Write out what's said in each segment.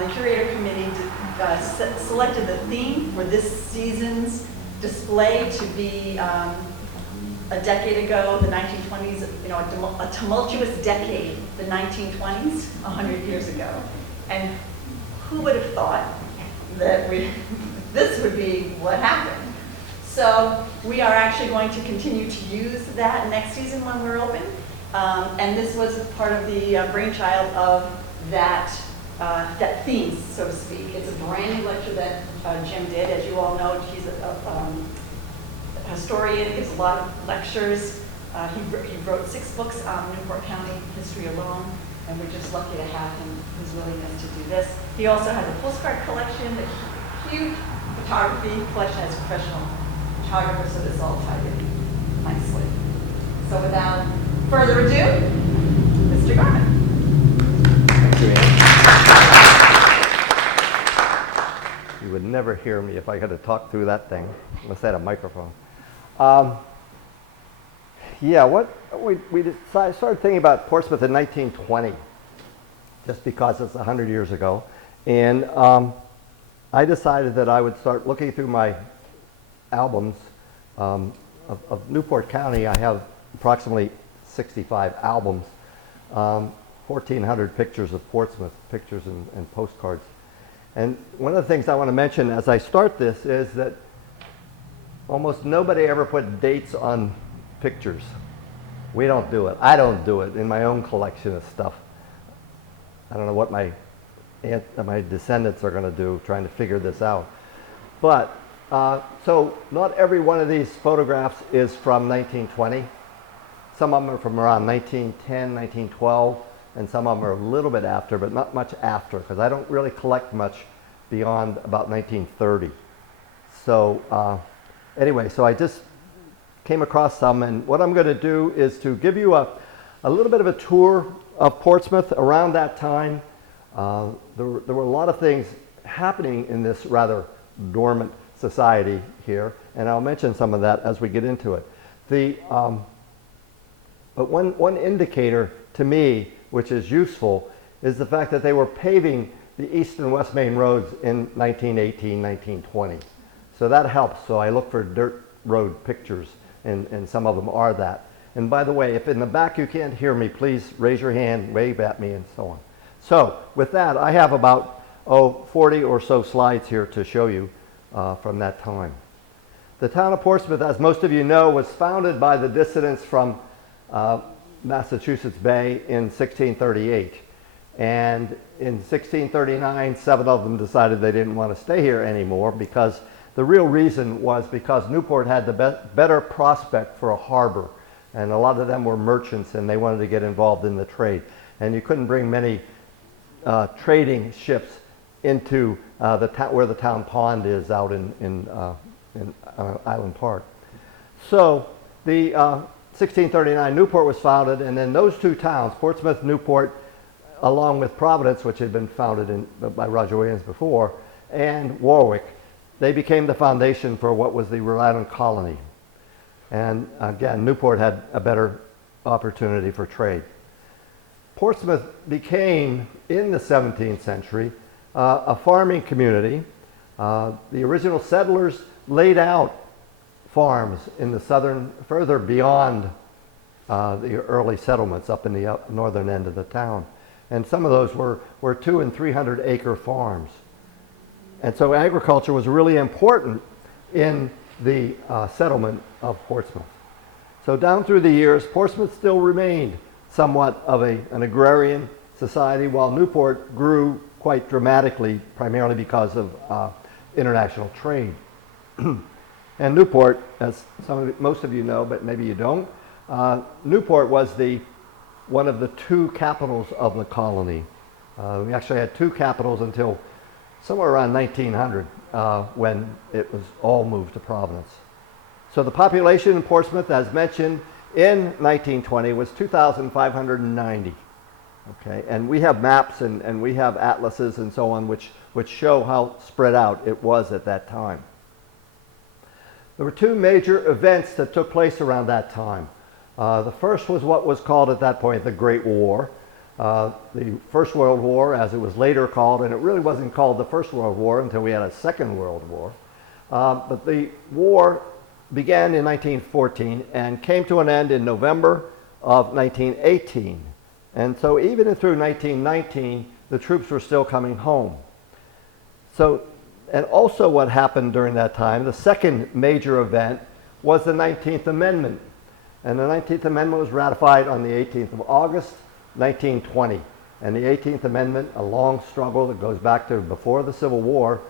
the curator committee selected the theme for this season's display to be a decade ago, the 1920s, you know, a tumultuous decade, the 1920s, 100 years ago. And who would have thought that this would be what happened? So we are actually going to continue to use that next season when we're open. And this was part of the brainchild of that theme, so to speak. It's a brand new lecture that Jim did. As you all know, he's a historian, gives a lot of lectures. He wrote 6 books on Newport County history alone, and we're just lucky to have him, his willingness to do this. He also has a postcard collection, a huge photography collection as a professional photographer, so this all tied in nicely. So without further ado, Mr. Garman. Thank you, Anne. You would never hear me if I had to talk through that thing, unless I had a microphone. Yeah, I started thinking about Portsmouth in 1920, just because it's 100 years ago. And I decided that I would start looking through my albums of Newport County. I have approximately 65 albums, 1,400 pictures of Portsmouth, pictures and postcards. And one of the things I want to mention as I start this is that almost nobody ever put dates on pictures. We don't do it. I don't do it in my own collection of stuff. I don't know what my descendants are going to do trying to figure this out. But, so not every one of these photographs is from 1920. Some of them are from around 1910, 1912, and some of them are a little bit after, but not much after, because I don't really collect much beyond about 1930. So anyway, so I just came across some, and what I'm going to do is to give you a little bit of a tour of Portsmouth around that time. There were a lot of things happening in this rather dormant society here, and I'll mention some of that as we get into it. But one indicator to me, which is useful, is the fact that they were paving the East and West Main roads in 1918, 1920. So that helps. So I look for dirt road pictures, and some of them are that. And by the way, if in the back you can't hear me, please raise your hand, wave at me, and so on. So with that, I have about 40 or so slides here to show you from that time. The town of Portsmouth, as most of you know, was founded by the dissidents from Massachusetts Bay in 1638. And in 1639, 7 of them decided they didn't want to stay here anymore, because the real reason was because Newport had the better prospect for a harbor. And a lot of them were merchants, and they wanted to get involved in the trade. And you couldn't bring many trading ships into where the town pond is out in Island Park. So the 1639 Newport was founded, and then those 2 towns, Portsmouth, Newport, along with Providence, which had been founded by Roger Williams before, and Warwick, they became the foundation for what was the Rhode Island colony. And again, Newport had a better opportunity for trade. Portsmouth became, in the 17th century, a farming community. The original settlers laid out farms in the further beyond the early settlements up in the northern end of the town. And some of those were 200 and 300 acre farms. And so agriculture was really important in the settlement of Portsmouth. So down through the years, Portsmouth still remained somewhat of an agrarian society, while Newport grew quite dramatically, primarily because of international trade. And Newport, as most of you know, but maybe you don't, Newport was one of the 2 capitals of the colony. We actually had 2 capitals until somewhere around 1900, when it was all moved to Providence. So the population in Portsmouth, as mentioned, in 1920 was 2,590. Okay, and we have maps and we have atlases and so on which show how spread out it was at that time. There were 2 major events that took place around that time. The first was what was called at that point the Great War. The First World War, as it was later called, and it really wasn't called the First World War until we had a Second World War. But the war began in 1914 and came to an end in November of 1918. And so even through 1919, the troops were still coming home. So, and also what happened during that time, the second major event was the 19th Amendment. And the 19th Amendment was ratified on the 18th of August, 1920. And the 18th Amendment, a long struggle that goes back to before the Civil War,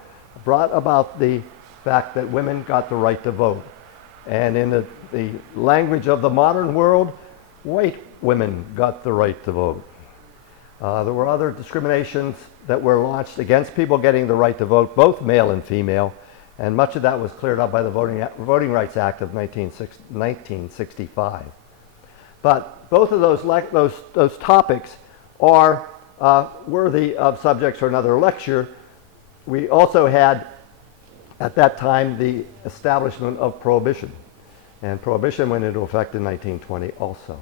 brought about the fact that women got the right to vote. And in the language of the modern world, white women got the right to vote. There were other discriminations that were launched against people getting the right to vote, both male and female, and much of that was cleared up by the Voting Rights Act of 1965. But both of those topics are worthy of subjects for another lecture. We also had, at that time, the establishment of Prohibition. And Prohibition went into effect in 1920 also.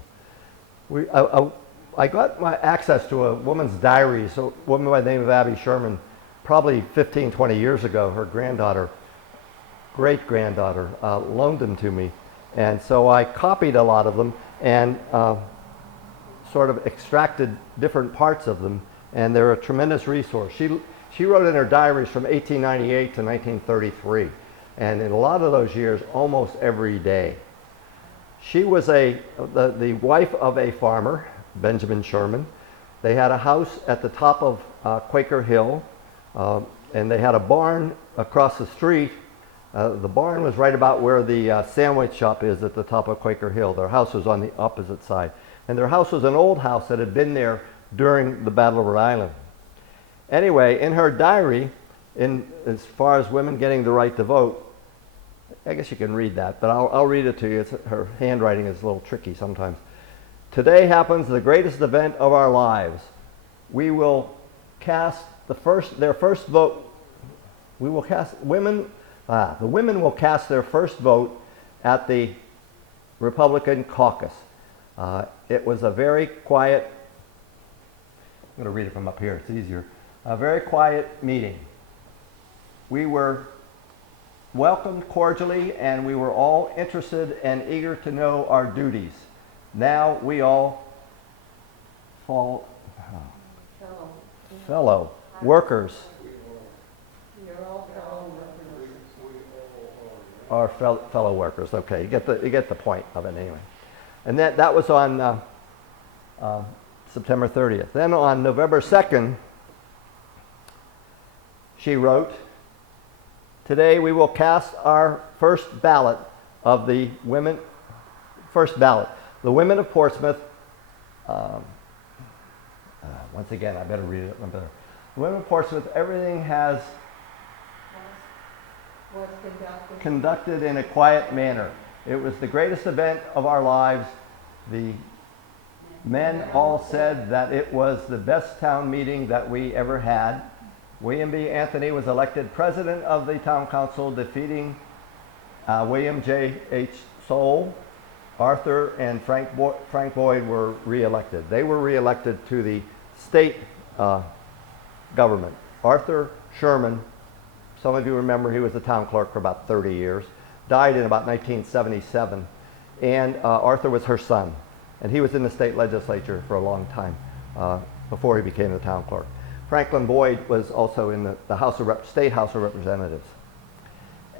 I got my access to a woman's diary, so a woman by the name of Abby Sherman, probably 15, 20 years ago. Her granddaughter, great-granddaughter, loaned them to me. And so I copied a lot of them and sort of extracted different parts of them, and they're a tremendous resource. She wrote in her diaries from 1898 to 1933, and in a lot of those years, almost every day. She was the wife of a farmer, Benjamin Sherman. They had a house at the top of Quaker Hill, and they had a barn across the street. The barn was right about where the sandwich shop is at the top of Quaker Hill. Their house was on the opposite side. And their house was an old house that had been there during the Battle of Rhode Island. Anyway, in her diary, as far as women getting the right to vote, I guess you can read that, but I'll read it to you. Her handwriting is a little tricky sometimes. Today happens the greatest event of our lives. We will cast their first vote. We will cast the women will cast their first vote at the Republican caucus. It was a very quiet, I'm going to read it from up here, it's easier. A very quiet meeting. We were welcomed cordially, and we were all interested and eager to know our duties. Now we all fellow workers are fellow workers. Okay, you get the point of it anyway. And that was on September 30th. Then on November 2nd, she wrote, "Today we will cast our first ballot of the women. First ballot. The women of Portsmouth." Once again, I better read it. The women of Portsmouth. Everything was conducted in a quiet manner. It was the greatest event of our lives. The men all said that it was the best town meeting that we ever had. William B. Anthony was elected president of the town council, defeating William J. H. Soule. Arthur and Frank Boyd were reelected. They were reelected to the state government. Arthur Sherman, some of you remember, he was the town clerk for about 30 years, died in about 1977, and Arthur was her son, and he was in the state legislature for a long time before he became the town clerk. Franklin Boyd was also in the State House of Representatives.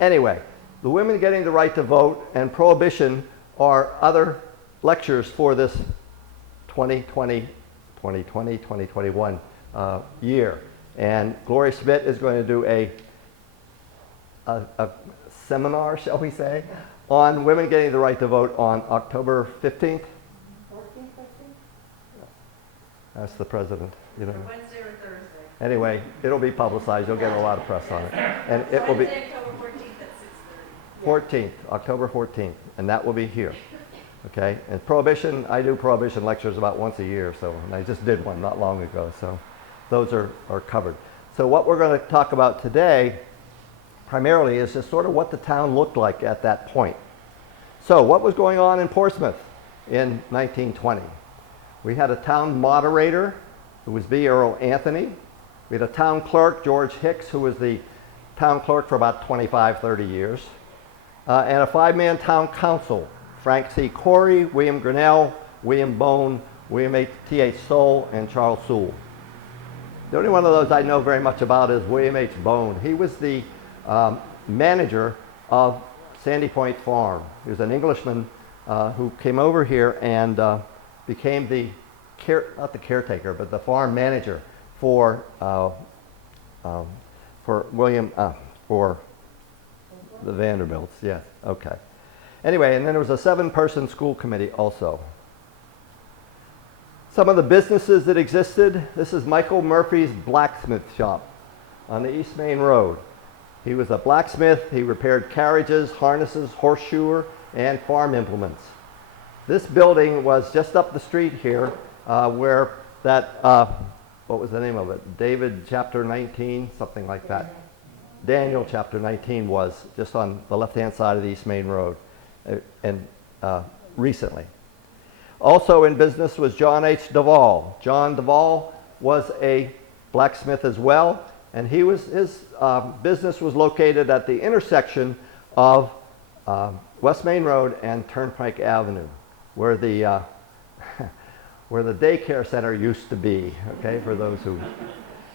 Anyway, the women getting the right to vote and Prohibition are other lectures for this 2021 year. And Gloria Schmidt is going to do a seminar, shall we say, on women getting the right to vote on October 15th. 14th, I think? That's the president. You know. Wednesday or Thursday. Anyway, it'll be publicized. You'll get a lot of press on it. And it will be October 14th at 6:30. 14th, October 14th, and that will be here. Okay? And Prohibition, I do Prohibition lectures about once a year, so, and I just did one not long ago, so those are covered. So what we're going to talk about today primarily is just sort of what the town looked like at that point. So what was going on in Portsmouth in 1920? We had a town moderator, who was B. Earl Anthony. We had a town clerk, George Hicks, who was the town clerk for about 25, 30 years. And a 5-man town council, Frank C. Corey, William Grinnell, William Bone, William T.H. Soule, and Charles Sewell. The only one of those I know very much about is William H. Bone. He was the manager of Sandy Point Farm. He was an Englishman who came over here and became not the caretaker, but the farm manager for the Vanderbilts. Yes, okay. Anyway, and then there was a 7-person school committee also. Some of the businesses that existed, this is Michael Murphy's blacksmith shop on the East Main Road. He was a blacksmith. He repaired carriages, harnesses, horseshoer, and farm implements. This building was just up the street here where that, what was the name of it? David Chapter 19, something like that. Daniel Chapter 19 was just on the left-hand side of the East Main Road and recently. Also in business was John H. Duvall. John Duvall was a blacksmith as well, and his business was located at the intersection of West Main Road and Turnpike Avenue, where the where the daycare center used to be, okay, for those who,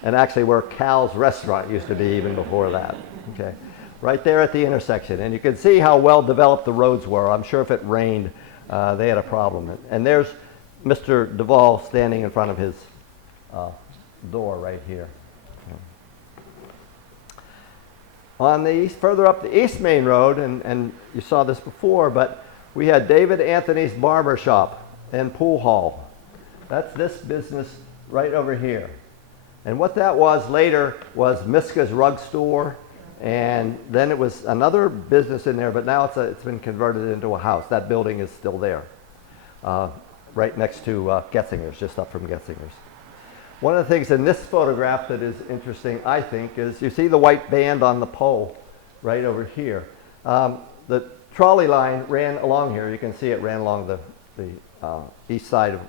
and actually where Cal's restaurant used to be even before that, okay. Right there at the intersection, and you can see how well developed the roads were. I'm sure if it rained, they had a problem. And there's Mr. Duvall standing in front of his door right here. On the east, further up the East Main Road, and you saw this before, but we had David Anthony's Barber Shop and Pool Hall. That's this business right over here. And what that was later was Miska's Rug Store, and then it was another business in there, but now it's been converted into a house. That building is still there, right next to Getzinger's, just up from Getzinger's. One of the things in this photograph that is interesting, I think, is you see the white band on the pole right over here. The trolley line ran along here. You can see it ran along the east side of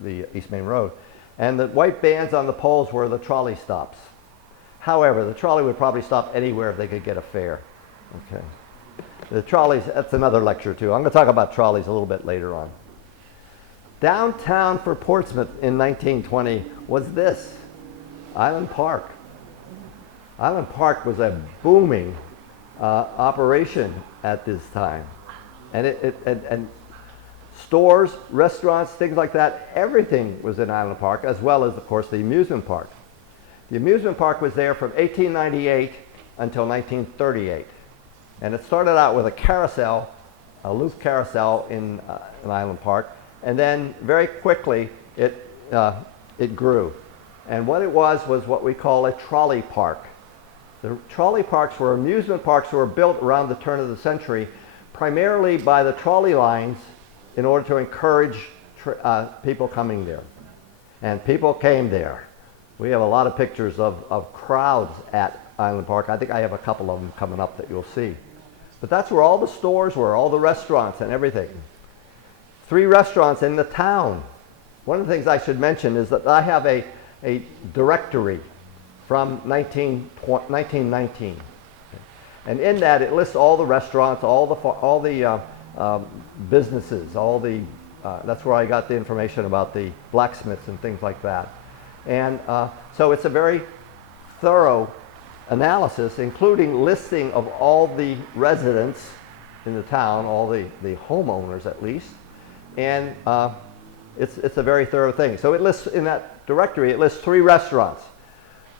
the East Main Road. And the white bands on the poles were the trolley stops. However, the trolley would probably stop anywhere if they could get a fare. Okay. The trolleys, that's another lecture too. I'm going to talk about trolleys a little bit later on. Downtown for Portsmouth in 1920 was this, Island Park. Island Park was a booming operation at this time. And and stores, restaurants, things like that, everything was in Island Park, as well as, of course, the amusement park. The amusement park was there from 1898 until 1938. And it started out with a carousel, a loop carousel in Island Park, and then very quickly it grew. And what it was what we call a trolley park. The trolley parks were amusement parks that were built around the turn of the century, primarily by the trolley lines in order to encourage people coming there. And people came there. We have a lot of pictures of crowds at Island Park. I think I have a couple of them coming up that you'll see. But that's where all the stores were, all the restaurants and everything. 3 restaurants in the town. One of the things I should mention is that I have a directory from 1919. And in that it lists all the restaurants, all the businesses, that's where I got the information about the blacksmiths and things like that. And so it's a very thorough analysis, including listing of all the residents in the town, all the homeowners at least. And it's a very thorough thing. So it lists, in that directory, it lists 3 restaurants.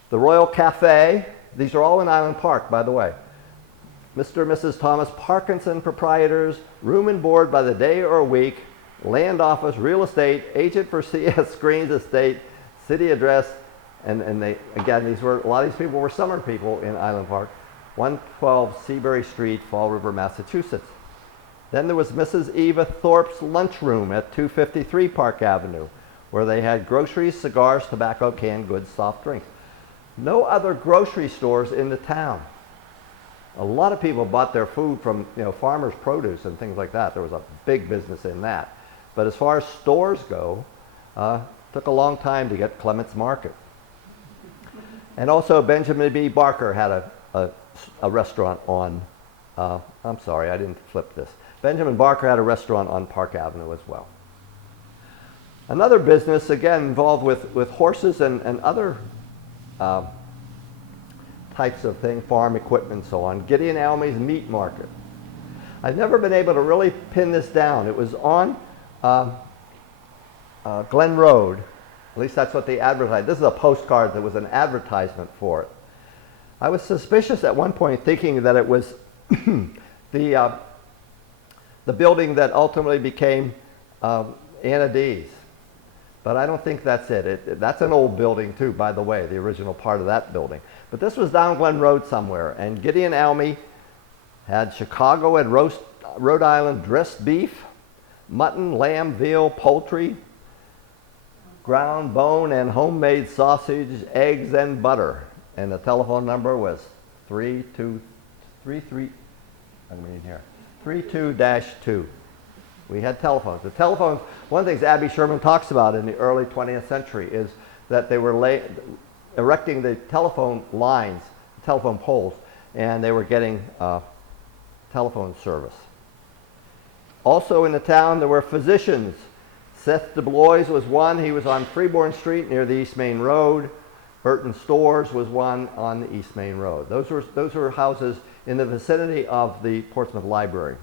The Royal Cafe, these are all in Island Park, by the way. Mr. and Mrs. Thomas Parkinson proprietors, room and board by the day or week, land office, real estate, agent for C.S. Green's estate, city address, and they, again, a lot of these people were summer people in Island Park, 112 Seabury Street, Fall River, Massachusetts. Then there was Mrs. Eva Thorpe's lunchroom at 253 Park Avenue, where they had groceries, cigars, tobacco, canned goods, soft drinks. No other grocery stores in the town. A lot of people bought their food from, farmers' produce and things like that. There was a big business in that. But as far as stores go, took a long time to get Clements Market. And also Benjamin B. Barker had a restaurant on, I'm sorry, I didn't flip this. Benjamin Barker had a restaurant on Park Avenue as well. Another business, again, involved with horses and other types of things, farm equipment and so on, Gideon Almey's Meat Market. I've never been able to really pin this down. It was on Glen Road. At least that's what they advertised. This is a postcard that was an advertisement for it. I was suspicious at one point, thinking that it was the building that ultimately became Anna D's. But I don't think that's it. That's an old building too, by the way, the original part of that building. But this was down Glen Road somewhere, and Gideon Almey had Chicago and Rhode Island dressed beef, mutton, lamb, veal, poultry, ground bone and homemade sausage, eggs and butter. And the telephone number was 32 32-2. We had telephones. The telephones, one of the things Abby Sherman talks about in the early 20th century is that they were erecting the telephone lines, telephone poles, and they were getting telephone service. Also in the town there were physicians. Seth DeBlois was one. He was on Freeborn Street near the East Main Road. Burton Stores was one on the East Main Road. Those were houses in the vicinity of the Portsmouth Library.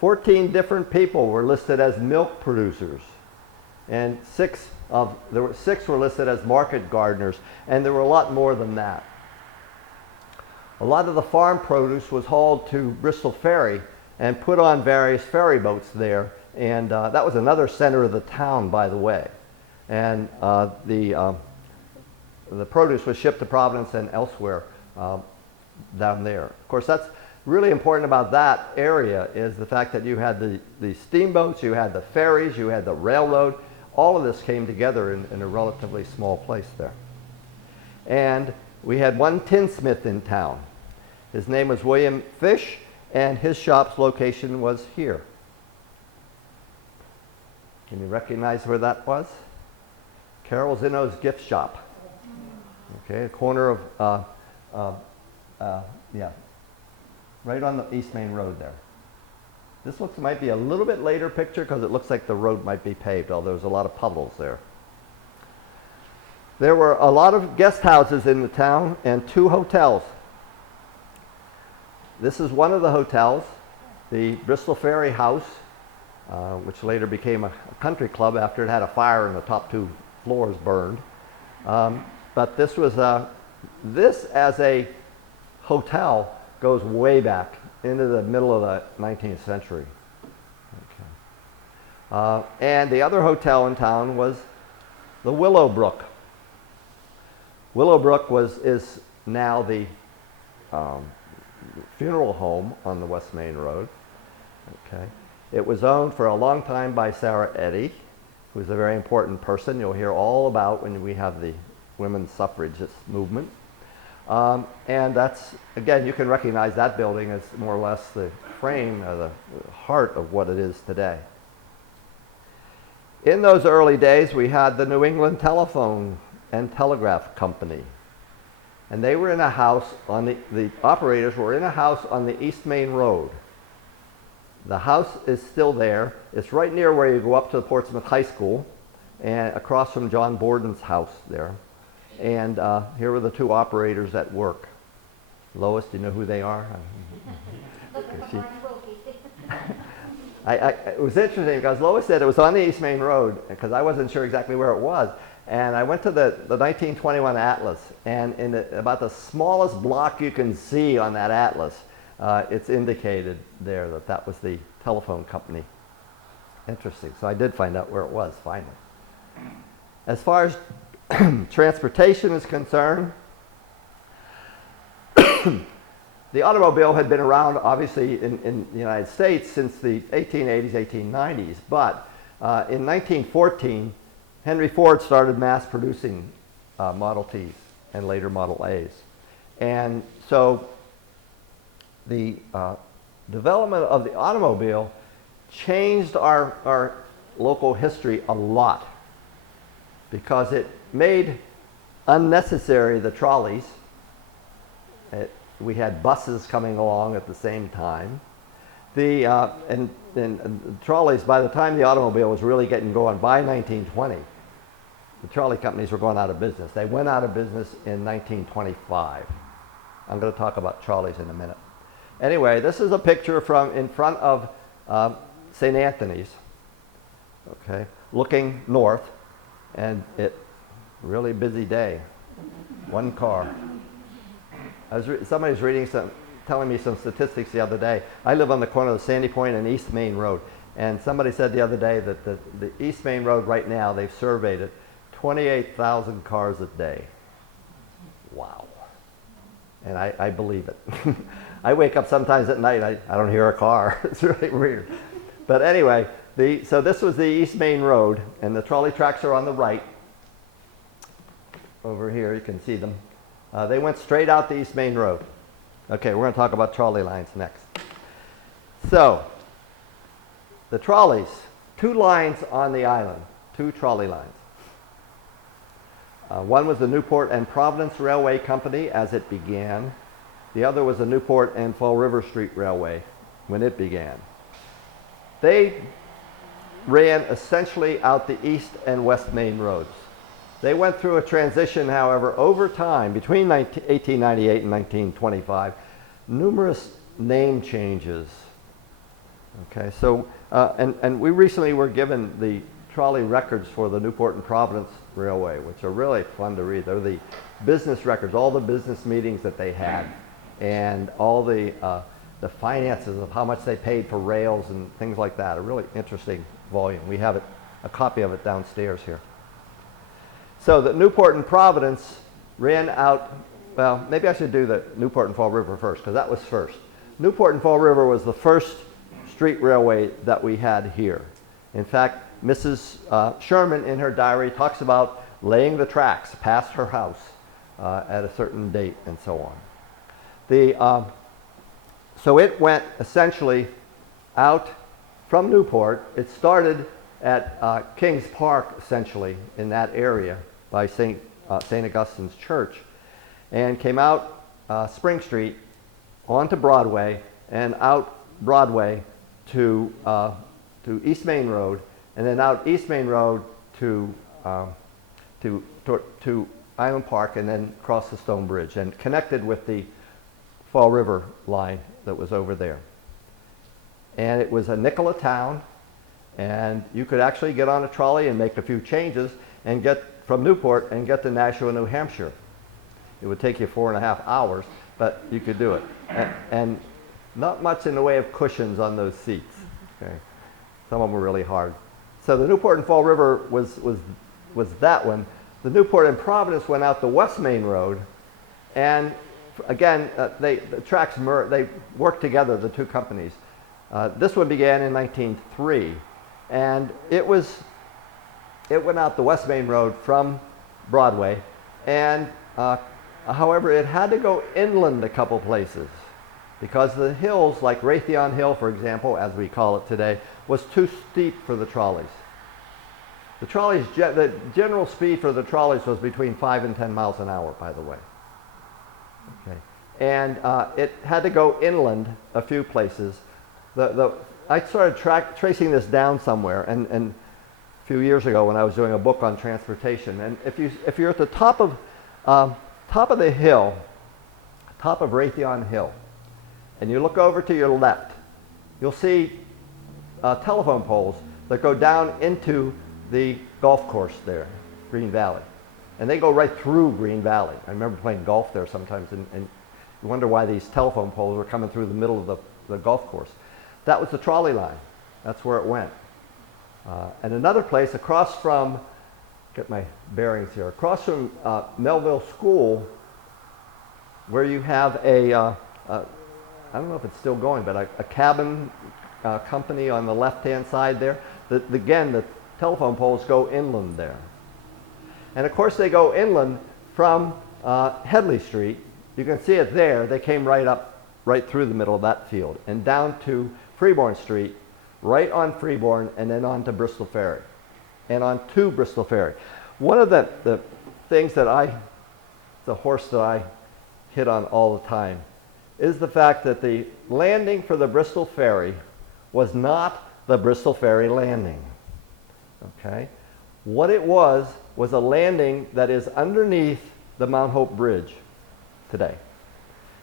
14 different people were listed as milk producers, and six were listed as market gardeners, and there were a lot more than that. A lot of the farm produce was hauled to Bristol Ferry and put on various ferry boats there, and that was another center of the town, by the way. And the produce was shipped to Providence and elsewhere down there. Of course, that's really important about that area is the fact that you had the steamboats, you had the ferries, you had the railroad. All of this came together in a relatively small place there. And we had one tinsmith in town. His name was William Fish, and his shop's location was here. Can you recognize where that was? Carol Zinno's gift shop. Okay, a corner of, yeah, right on the East Main Road there. This might be a little bit later picture because it looks like the road might be paved, although there's a lot of puddles there. There were a lot of guest houses in the town and 2 hotels. This is one of the hotels, the Bristol Ferry House, which later became a country club after it had a fire and the top 2 floors burned. But this was this as a hotel goes way back into the middle of the 19th century. Okay. And the other hotel in town was the Willowbrook. Willowbrook is now the funeral home on the West Main Road. Okay. It was owned for a long time by Sarah Eddy, who is a very important person you'll hear all about when we have the women's suffragist movement. And that's, again, you can recognize that building as more or less the frame, or the heart of what it is today. In those early days, we had the New England Telephone and Telegraph Company. And they were in a house on the operators were in a house on the East Main Road. The house is still there. It's right near where you go up to the Portsmouth High School, and across from John Borden's house there. And here were the 2 operators at work. Lois, do you know who they are? It was interesting because Lois said it was on the East Main Road, because I wasn't sure exactly where it was. And I went to the 1921 atlas, and in about the smallest block you can see on that atlas, it's indicated there that that was the telephone company. Interesting. So I did find out where it was finally. As far as transportation is concerned, the automobile had been around obviously in the United States since the 1880s, 1890s, but in 1914, Henry Ford started mass producing Model Ts and later Model As. And so the development of the automobile changed our local history a lot because it made unnecessary the trolleys. We had buses coming along at the same time. And trolleys, by the time the automobile was really getting going, by 1920, the trolley companies were going out of business. They went out of business in 1925. I'm going to talk about trolleys in a minute. Anyway, this is a picture from in front of St. Anthony's, okay, looking north, and really busy day. One car. Somebody was telling me some statistics the other day. I live on the corner of Sandy Point and East Main Road, and somebody said the other day that the East Main Road right now, they've surveyed it, 28,000 cars a day. Wow. And I believe it. I wake up sometimes at night, I don't hear a car. It's really weird. But anyway, so this was the East Main Road, and the trolley tracks are on the right. Over here, you can see them. They went straight out the East Main Road. Okay, we're going to talk about trolley lines next. So, the trolleys, 2 lines on the island, 2 trolley lines. One was the Newport and Providence Railway Company as it began. The other was the Newport and Fall River Street Railway when it began. They ran essentially out the East and West Main Roads. They went through a transition, however, over time, between 1898 and 1925, numerous name changes. Okay, so, and we recently were given the trolley records for the Newport and Providence Railway, which are really fun to read. They're the business records, all the business meetings that they had, and all the finances of how much they paid for rails and things like that. A really interesting volume. We have a copy of it downstairs here. So the Newport and Providence ran out, well, maybe I should do the Newport and Fall River first, because that was first. Newport and Fall River was the first street railway that we had here. In fact, Mrs. Sherman in her diary talks about laying the tracks past her house at a certain date and so on. So it went essentially out from Newport. It started at Kings Park, essentially, in that area by St. Augustine's Church, and came out Spring Street onto Broadway and out Broadway to East Main Road, and then out East Main Road to Island Park, and then across the Stone Bridge, and connected with the Fall River line that was over there. And it was a nickel a town, and you could actually get on a trolley and make a few changes and get from Newport and get to Nashua, New Hampshire. It would take you 4.5 hours, but you could do it. And not much in the way of cushions on those seats. Okay. Some of them were really hard. So the Newport and Fall River was that one. The Newport and Providence went out the West Main Road, and again, the tracks they worked together, the 2 companies. This one began in 1903, and it went out the West Main Road from Broadway, and however, it had to go inland a couple places because the hills, like Raytheon Hill, for example, as we call it today, was too steep for the trolleys. The general speed for the trolleys was between 5 and 10 miles an hour, by the way. Okay. And it had to go inland a few places. I started tracing this down somewhere, and a few years ago when I was doing a book on transportation. And if you're at the top of the hill, top of Raytheon Hill, and you look over to your left, you'll see telephone poles that go down into the golf course there, Green Valley. And they go right through Green Valley. I remember playing golf there sometimes, and you wonder why these telephone poles were coming through the middle of the golf course. That was the trolley line. That's where it went. And another place across from, get my bearings here, across from Melville School, where you have I don't know if it's still going, but a cabin company on the left-hand side there. Again, the telephone poles go inland there. And of course they go inland from Headley Street. You can see it there. They came right through the middle of that field and down to Freeborn Street, right on Freeborn and then on to Bristol Ferry and on to Bristol Ferry. One of the things that the horse that I hit on all the time is the fact that the landing for the Bristol Ferry was not the Bristol Ferry landing. Okay? What it was a landing that is underneath the Mount Hope Bridge today.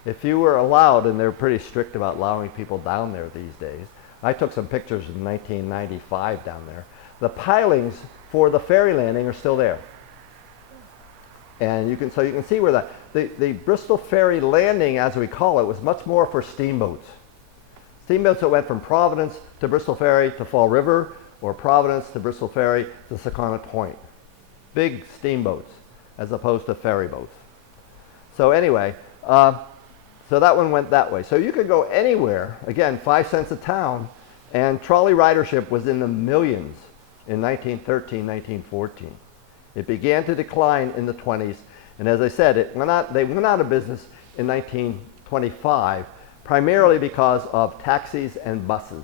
If you were allowed, and they're pretty strict about allowing people down there these days, I took some pictures in 1995 down there. The pilings for the ferry landing are still there. And you can see where the Bristol Ferry landing, as we call it, was much more for steamboats. Steamboats that went from Providence to Bristol Ferry to Fall River, or Providence to Bristol Ferry to Secana Point. Big steamboats, as opposed to ferry boats. So anyway, so that one went that way. So you could go anywhere, again, 5 cents a town, and trolley ridership was in the millions in 1913, 1914. It began to decline in the 20s, and as I said, they went out of business in 1925, primarily because of taxis and buses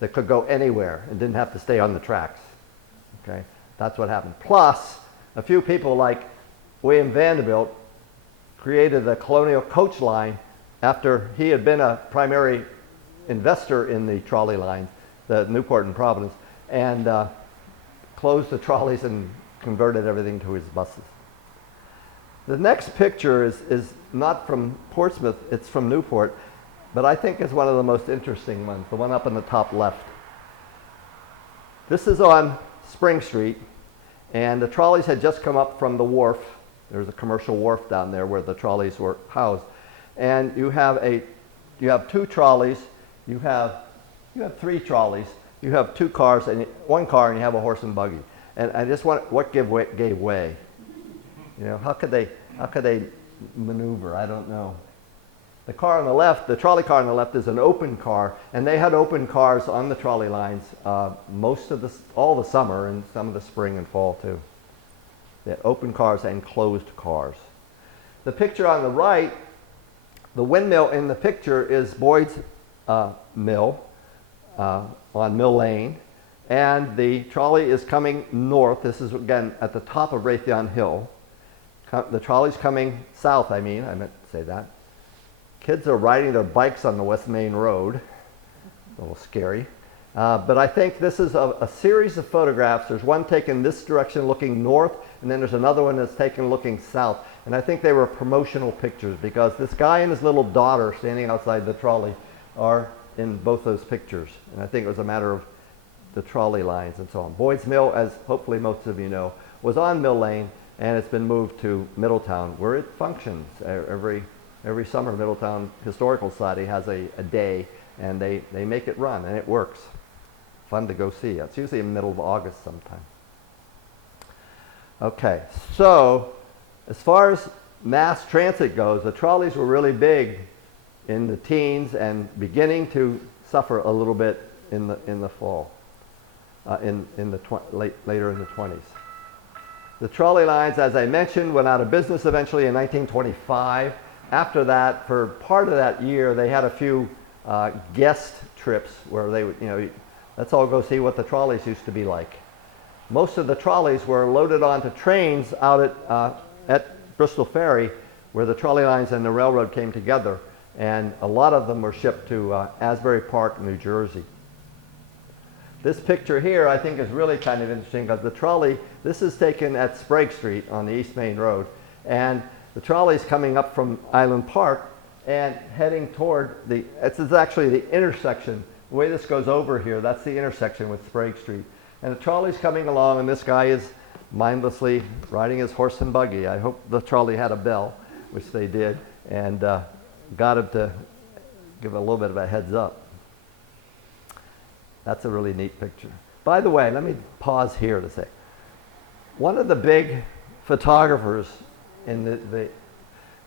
that could go anywhere and didn't have to stay on the tracks. Okay, that's what happened. Plus, a few people like William Vanderbilt created the Colonial Coach Line after he had been a primary investor in the trolley lines, the Newport and Providence, and closed the trolleys and converted everything to his buses. The next picture is not from Portsmouth, it's from Newport, but I think it's one of the most interesting ones, the one up in the top left. This is on Spring Street, and the trolleys had just come up from the wharf. There's a commercial wharf down there where the trolleys were housed. And you have two trolleys, you have 3 trolleys, you have 2 cars, and 1 car, and you have a horse and buggy. And I just want, what gave way? You know, how could they maneuver? I don't know. The car on the left, the trolley car on the left, is an open car, and they had open cars on the trolley lines all the summer and some of the spring and fall too. They had open cars and closed cars. The picture on the right, the windmill in the picture is Boyd's Mill on Mill Lane, and the trolley is coming north. This is again at the top of Raytheon Hill. The trolley's coming south, I meant to say that. Kids are riding their bikes on the West Main Road. A little scary. But I think this is a series of photographs. There's one taken this direction looking north, and then there's another one that's taken looking south. And I think they were promotional pictures because this guy and his little daughter standing outside the trolley are in both those pictures. And I think it was a matter of the trolley lines and so on. Boyd's Mill, as hopefully most of you know, was on Mill Lane, and it's been moved to Middletown, where it functions. Every summer, Middletown Historical Society has a day, and they make it run, and it works. Fun to go see. It's usually in the middle of August sometime. Okay, so as far as mass transit goes, the trolleys were really big in the teens and beginning to suffer a little bit in the fall, later in the 20s. The trolley lines, as I mentioned, went out of business eventually in 1925. After that, for part of that year, they had a few guest trips where they would, let's all go see what the trolleys used to be like. Most of the trolleys were loaded onto trains out at Bristol Ferry, where the trolley lines and the railroad came together, and a lot of them were shipped to Asbury Park, New Jersey. This picture here I think is really kind of interesting because the trolley, this is taken at Sprague Street on the East Main Road, and the trolley's coming up from Island Park and heading toward this is actually the intersection. The way this goes over here, that's the intersection with Sprague Street. And the trolley's coming along, and this guy is mindlessly riding his horse and buggy. I hope the trolley had a bell, which they did, and got him to give a little bit of a heads up. That's a really neat picture. By the way, let me pause here to say, one of the big photographers in the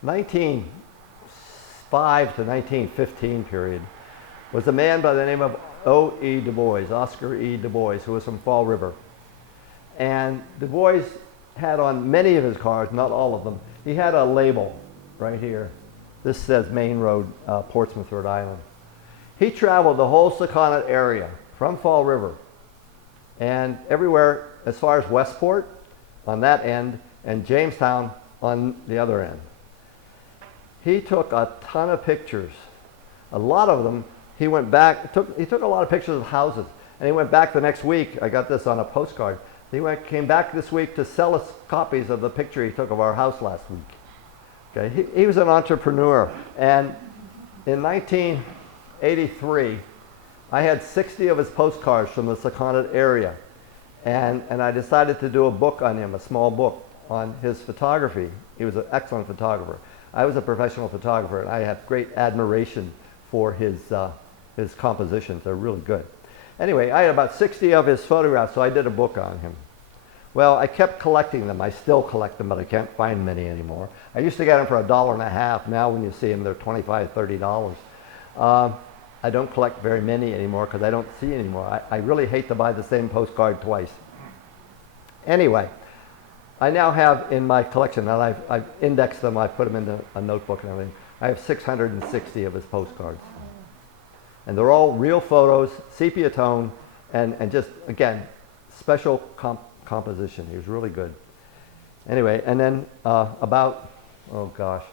1905 to 1915 period was a man by the name of O.E. Du Bois, Oscar E. Du Bois, who was from Fall River. And Du Bois had on many of his cars, not all of them, he had a label right here. This says Main Road, Portsmouth, Rhode Island. He traveled the whole Sakonnet area from Fall River and everywhere as far as Westport on that end and Jamestown on the other end. He took a ton of pictures. A lot of them, he went back, he took a lot of pictures of houses, and he went back the next week. I got this on a postcard. Came back this week to sell us copies of the picture he took of our house last week. Okay, he was an entrepreneur, and in 1983, I had 60 of his postcards from the Sakonnet area, and I decided to do a book on him, a small book on his photography. He was an excellent photographer. I was a professional photographer, and I have great admiration for his compositions. They're really good. Anyway, I had about 60 of his photographs, so I did a book on him. Well, I kept collecting them. I still collect them, but I can't find many anymore. I used to get them for $1.50. Now when you see them, they're $25, $30. I don't collect very many anymore because I don't see anymore. I really hate to buy the same postcard twice. Anyway, I now have in my collection, and I've indexed them, I've put them into a notebook and everything. I have 660 of his postcards. And they're all real photos, sepia tone, and just, again, special composition. He was really good. Anyway, and then about, oh gosh,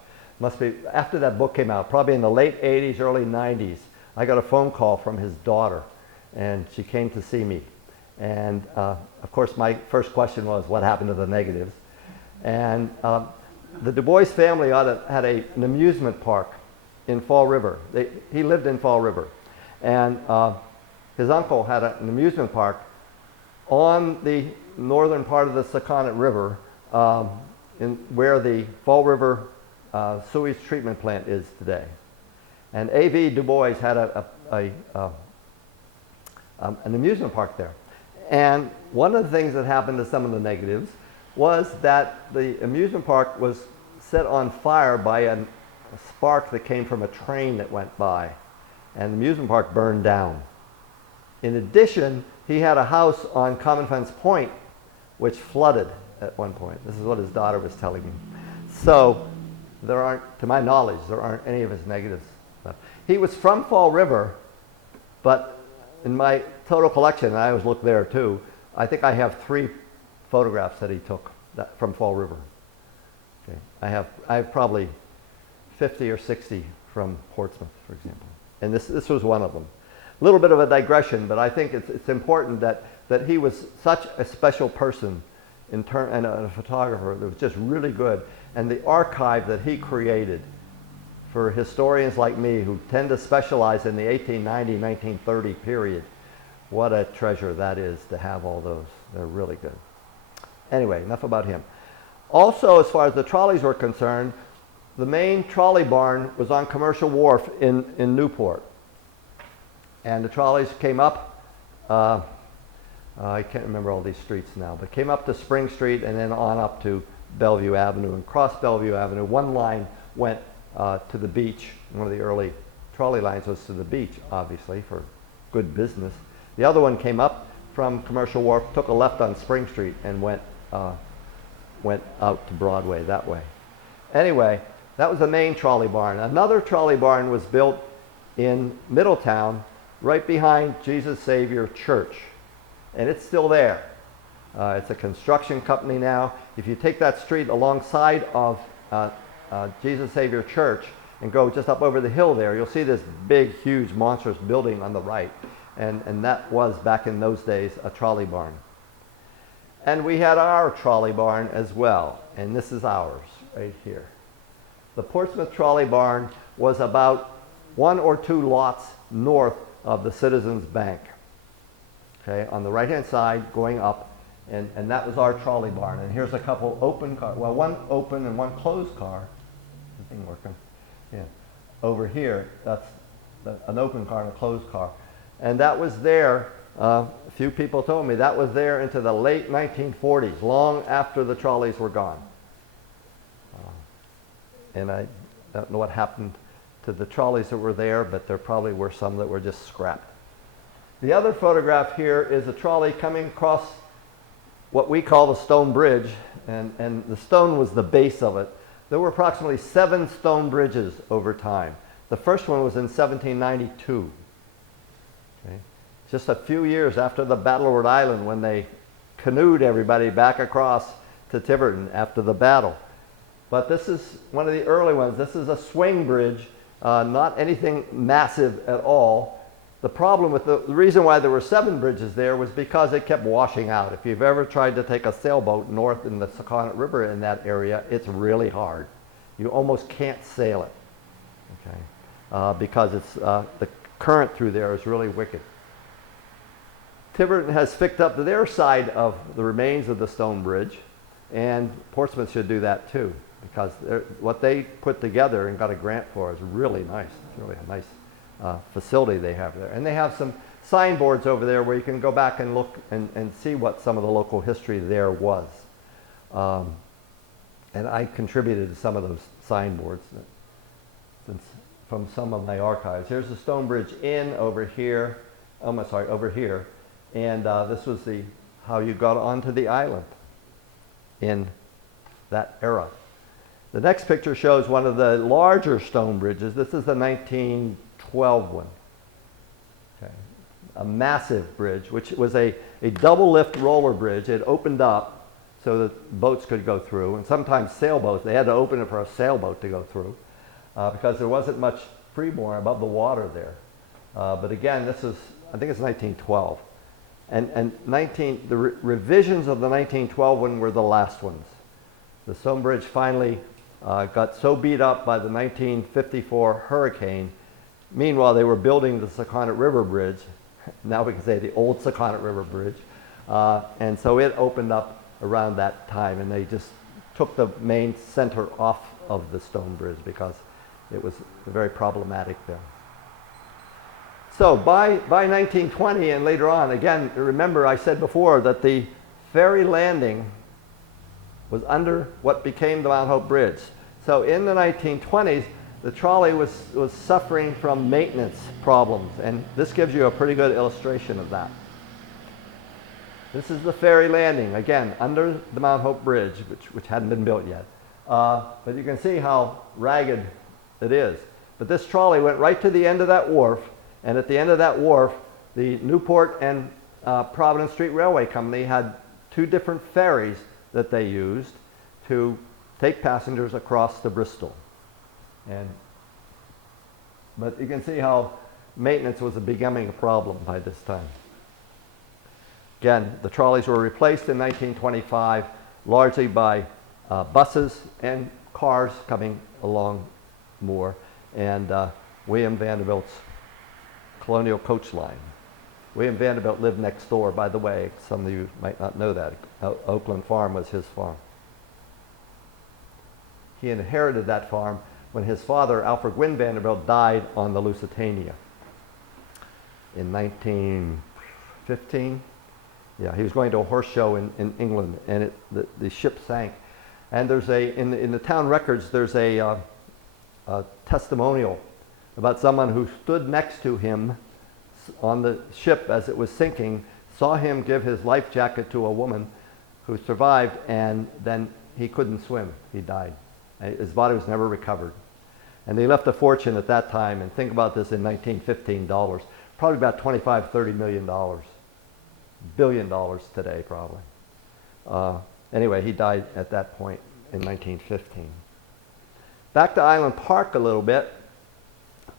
must be, after that book came out, probably in the late 80s, early 90s, I got a phone call from his daughter, and she came to see me. And of course, my first question was, what happened to the negatives? And the Du Bois family had an amusement park in Fall River. He lived in Fall River. And his uncle had an amusement park on the northern part of the Sakonnet River where the Fall River sewage treatment plant is today. And A.V. Du Bois had an amusement park there. And one of the things that happened to some of the negatives was that the amusement park was set on fire by a spark that came from a train that went by. And the amusement park burned down. In addition, he had a house on Common Fence Point which flooded at one point. This is what his daughter was telling me. So there aren't, to my knowledge, there aren't any of his negatives left. He was from Fall River, but in my total collection, and I always look there too, I think I have 3 photographs that he took from Fall River. Okay. I have probably 50 or 60 from Portsmouth, for example. And this was one of them. A little bit of a digression, but I think it's important that he was such a special person and a photographer that was just really good. And the archive that he created for historians like me who tend to specialize in the 1890, 1930 period, what a treasure that is to have all those. They're really good. Anyway, enough about him. Also, as far as the trolleys were concerned, the main trolley barn was on Commercial Wharf in Newport. And the trolleys came up, I can't remember all these streets now, but came up to Spring Street and then on up to Bellevue Avenue. And cross Bellevue Avenue, one line went to the beach. One of the early trolley lines was to the beach, obviously, for good business. The other one came up from Commercial Wharf, took a left on Spring Street, and went out to Broadway that way. Anyway, that was the main trolley barn. Another trolley barn was built in Middletown, right behind Jesus Savior Church, and it's still there. It's a construction company now. If you take that street alongside of Jesus Savior Church and go just up over the hill there, you'll see this big, huge, monstrous building on the right. And that was, back in those days, a trolley barn. And we had our trolley barn as well, and this is ours right here. The Portsmouth trolley barn was about 1 or 2 lots north of the Citizens Bank. Okay, on the right-hand side, going up, and that was our trolley barn. And here's a couple open cars, well, one open and one closed car. Is the thing working? Yeah. Over here, that's an open car and a closed car. And that was there, a few people told me, that was there into the late 1940s, long after the trolleys were gone. And I don't know what happened to the trolleys that were there, but there probably were some that were just scrapped. The other photograph here is a trolley coming across what we call the Stone Bridge, and the stone was the base of it. There were approximately 7 stone bridges over time. The first one was in 1792. just a few years after the Battle of Rhode Island, when they canoed everybody back across to Tiverton after the battle. But this is one of the early ones. This is a swing bridge, not anything massive at all. The problem with the reason why there were 7 bridges there was because it kept washing out. If you've ever tried to take a sailboat north in the Sakonnet River in that area, it's really hard. You almost can't sail it, okay? Because it's, the current through there is really wicked. Tiverton has picked up their side of the remains of the stone bridge, and Portsmouth should do that too, because what they put together and got a grant for is really nice. It's really a nice facility they have there. And they have some signboards over there where you can go back and look and see what some of the local history there was. And I contributed to some of those signboards from some of my archives. Here's the Stone Bridge Inn over here. Over here. And this was how you got onto the island in that era. The next picture shows one of the larger stone bridges. This is the 1912 one. Okay. A massive bridge, which was a double lift roller bridge. It opened up so that boats could go through, and sometimes sailboats. They had to open it for a sailboat to go through because there wasn't much freeboard above the water there. But again, I think it's 1912. And the revisions of the 1912 one were the last ones. The stone bridge finally got so beat up by the 1954 hurricane. Meanwhile, they were building the Sakonnet River Bridge. Now we can say the old Sakonnet River Bridge. And so it opened up around that time, and they just took the main center off of the stone bridge because it was very problematic there. So by 1920 and later on, again, remember I said before that the ferry landing was under what became the Mount Hope Bridge. So in the 1920s, the trolley was suffering from maintenance problems, and this gives you a pretty good illustration of that. This is the ferry landing, again, under the Mount Hope Bridge, which hadn't been built yet. But you can see how ragged it is. But this trolley went right to the end of that wharf, and at the end of that wharf, the Newport and Providence Street Railway Company had 2 different ferries that they used to take passengers across to Bristol. But you can see how maintenance was becoming a problem by this time. Again, the trolleys were replaced in 1925 largely by buses and cars coming along more, and William Vanderbilt's Colonial Coach Line. William Vanderbilt lived next door, by the way. Some of you might not know that. Oakland Farm was his farm. He inherited that farm when his father, Alfred Gwynn Vanderbilt, died on the Lusitania in 1915. Yeah, he was going to a horse show in England, and the ship sank. And there's in the town records, there's a testimonial about someone who stood next to him on the ship as it was sinking, saw him give his life jacket to a woman who survived, and then he couldn't swim. He died. His body was never recovered. And they left a fortune at that time, and think about this in 1915 dollars, probably about $25, $30 million. $1 billion today, probably. Anyway, he died at that point in 1915. Back to Island Park a little bit.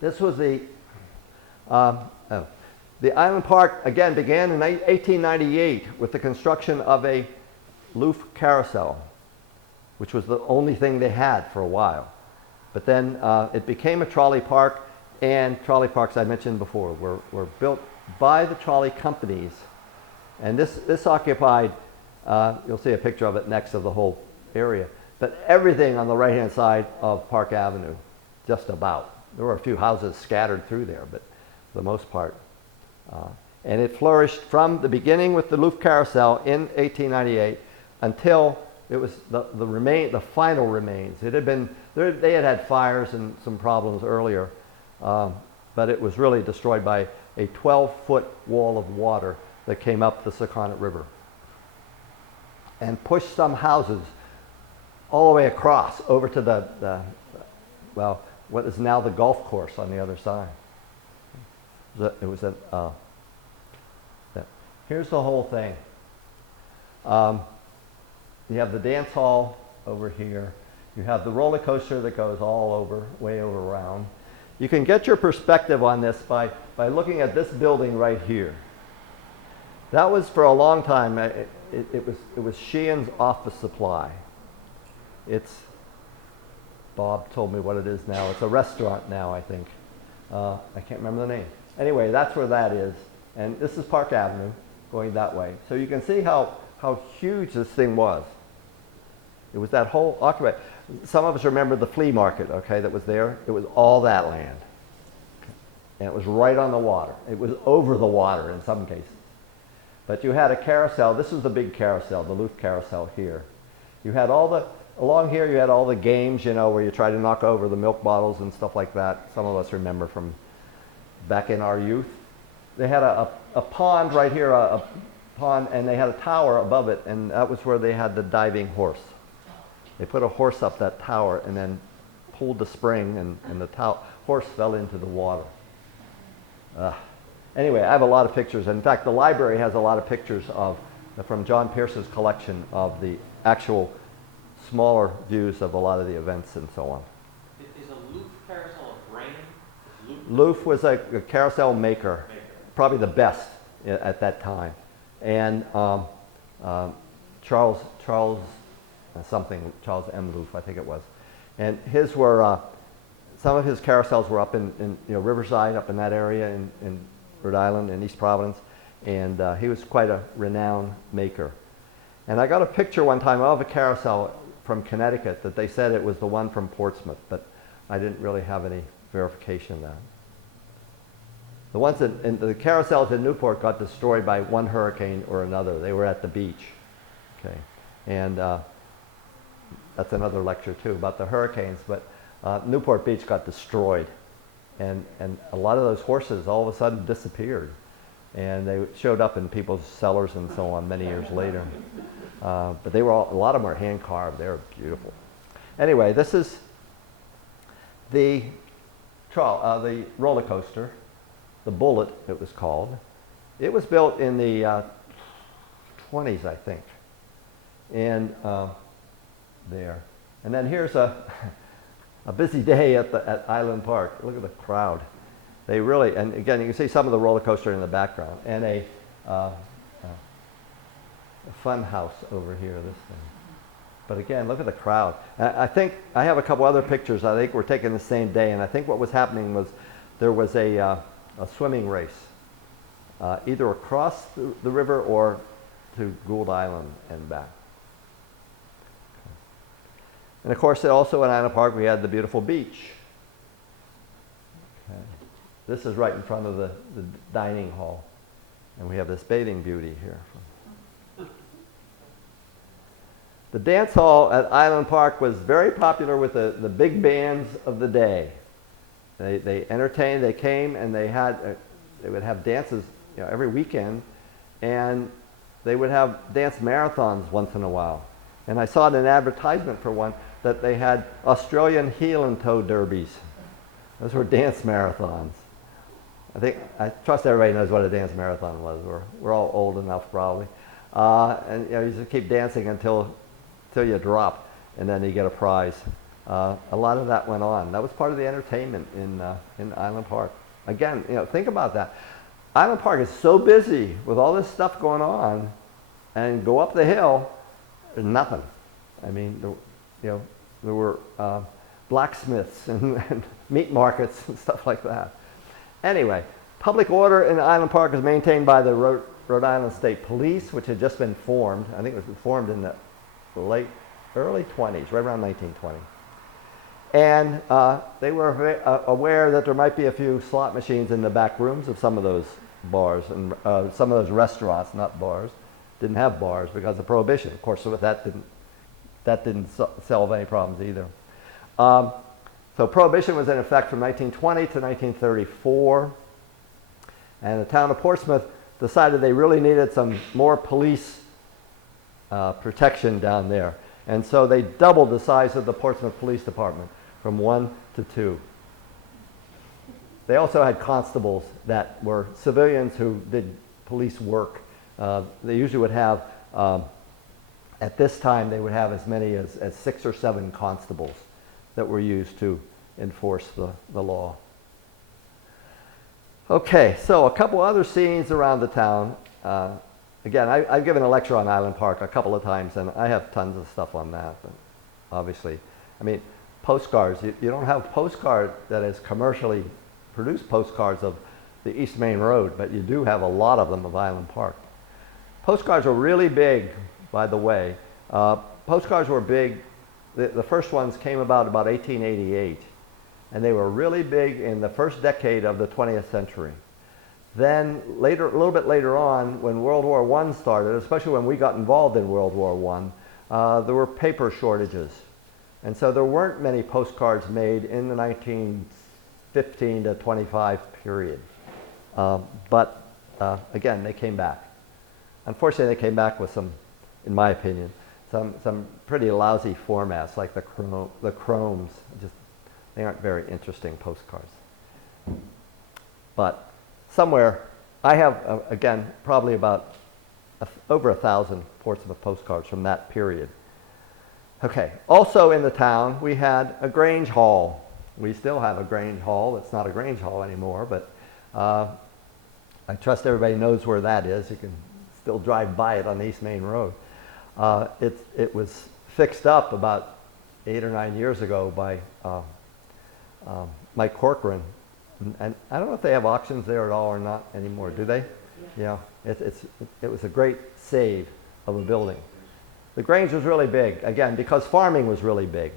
This was the Island Park, again, began in 1898 with the construction of a Louvre carousel, which was the only thing they had for a while. But then it became a trolley park, and trolley parks, I mentioned before, were built by the trolley companies. And this occupied, you'll see a picture of it next, of the whole area, but everything on the right-hand side of Park Avenue, just about. There were a few houses scattered through there, but for the most part. And it flourished from the beginning with the Louvre Carousel in 1898 until it was the final remains. It had been, they had fires and some problems earlier, but it was really destroyed by a 12-foot wall of water that came up the Sakonnet River and pushed some houses all the way across over to well, what is now the golf course on the other side. It was Here's the whole thing. You have the dance hall over here. You have the roller coaster that goes all over, way over around. You can get your perspective on this by looking at this building right here. That was for a long time, it was Sheehan's office supply. It's, Bob told me what it is now. It's a restaurant now, I think. I can't remember the name. Anyway, that's where that is. And this is Park Avenue, going that way. So you can see how huge this thing was. It was that whole occupied. Some of us remember the flea market, okay, that was there. It was all that land. And it was right on the water. It was over the water in some cases. But you had a carousel. This was the big carousel, the Louvre carousel here. You had all the, along here you had all the games, you know, where you try to knock over the milk bottles and stuff like that. Some of us remember from back in our youth. They had a pond right here, a pond, and they had a tower above it, and that was where they had the diving horse. They put a horse up that tower and then pulled the spring, and the horse fell into the water. Anyway, I have a lot of pictures. In fact, the library has a lot of pictures from John Pierce's collection of the actual smaller views of a lot of the events and so on. Is a Louvre carousel a brand? Louvre was a carousel maker, probably the best at that time. And Charles M. Louvre, I think it was. And his were, some of his carousels were up in Riverside, up in that area in Rhode Island and East Providence. And he was quite a renowned maker. And I got a picture one time of a carousel from Connecticut that they said it was the one from Portsmouth, but I didn't really have any verification of that. The ones in the carousels in Newport got destroyed by one hurricane or another. They were at the beach, okay, and that's another lecture too about the hurricanes. But Newport Beach got destroyed, and a lot of those horses all of a sudden disappeared, and they showed up in people's cellars and so on many years later. But they were a lot of them were hand carved. They were beautiful. Anyway, this is the roller coaster. The Bullet, it was called. It was built in the 20s, I think. And there. And then here's a busy day at Island Park. Look at the crowd. They really, and again, you can see some of the roller coaster in the background. And a fun house over here, this thing. But again, look at the crowd. I think I have a couple other pictures I think were taken the same day. And I think what was happening was there was a swimming race, either across the river or to Gould Island and back. And of course, also in Island Park, we had the beautiful beach. Okay. This is right in front of the dining hall. And we have this bathing beauty here. The dance hall at Island Park was very popular with the big bands of the day. They entertained, they came, and they would have dances every weekend, and they would have dance marathons once in a while. And I saw an advertisement for one that they had Australian heel and toe derbies. Those were dance marathons. I trust everybody knows what a dance marathon was. We're all old enough probably. And you just keep dancing until you drop, and then you get a prize. A lot of that went on. That was part of the entertainment in Island Park. Again, think about that. Island Park is so busy with all this stuff going on, and go up the hill, there's nothing. I mean, there were blacksmiths and meat markets and stuff like that. Anyway, public order in Island Park is maintained by the Rhode Island State Police, which had just been formed. I think it was formed in the early 20s, right around 1920. And they were aware that there might be a few slot machines in the back rooms of some of those bars and some of those restaurants, not bars, didn't have bars because of Prohibition. Of course, so that didn't solve any problems either. So Prohibition was in effect from 1920 to 1934. And the town of Portsmouth decided they really needed some more police protection down there. And so they doubled the size of the Portsmouth Police Department from 1 to 2. They also had constables that were civilians who did police work They usually would have, at this time, they would have as many as 6 or 7 constables that were used to enforce the law. Okay, so a couple other scenes around the town. Again, I've given a lecture on Island Park a couple of times, and I have tons of stuff on that. But obviously, I mean, postcards. You don't have postcard that is commercially produced postcards of the East Main Road, but you do have a lot of them of Island Park. Postcards were really big, by the way. Postcards were big. The first ones came about 1888, and they were really big in the first decade of the 20th century. Then later, a little bit later on, when World War I started, especially when we got involved in World War I, there were paper shortages. And so there weren't many postcards made in the 1915 to 25 period. But again, they came back. Unfortunately, they came back with some, in my opinion, some pretty lousy formats, like the chromes. They aren't very interesting postcards. But somewhere, I have, again, probably about over 1,000 Portsmouth postcards from that period. Okay, also in the town, we had a Grange Hall. We still have a Grange Hall. It's not a Grange Hall anymore, but I trust everybody knows where that is. You can still drive by it on the East Main Road. It was fixed up about 8 or 9 years ago by Mike Corcoran. And I don't know if they have auctions there at all or not anymore. Do they? Yeah. It was a great save of a building. The Grange was really big, again, because farming was really big.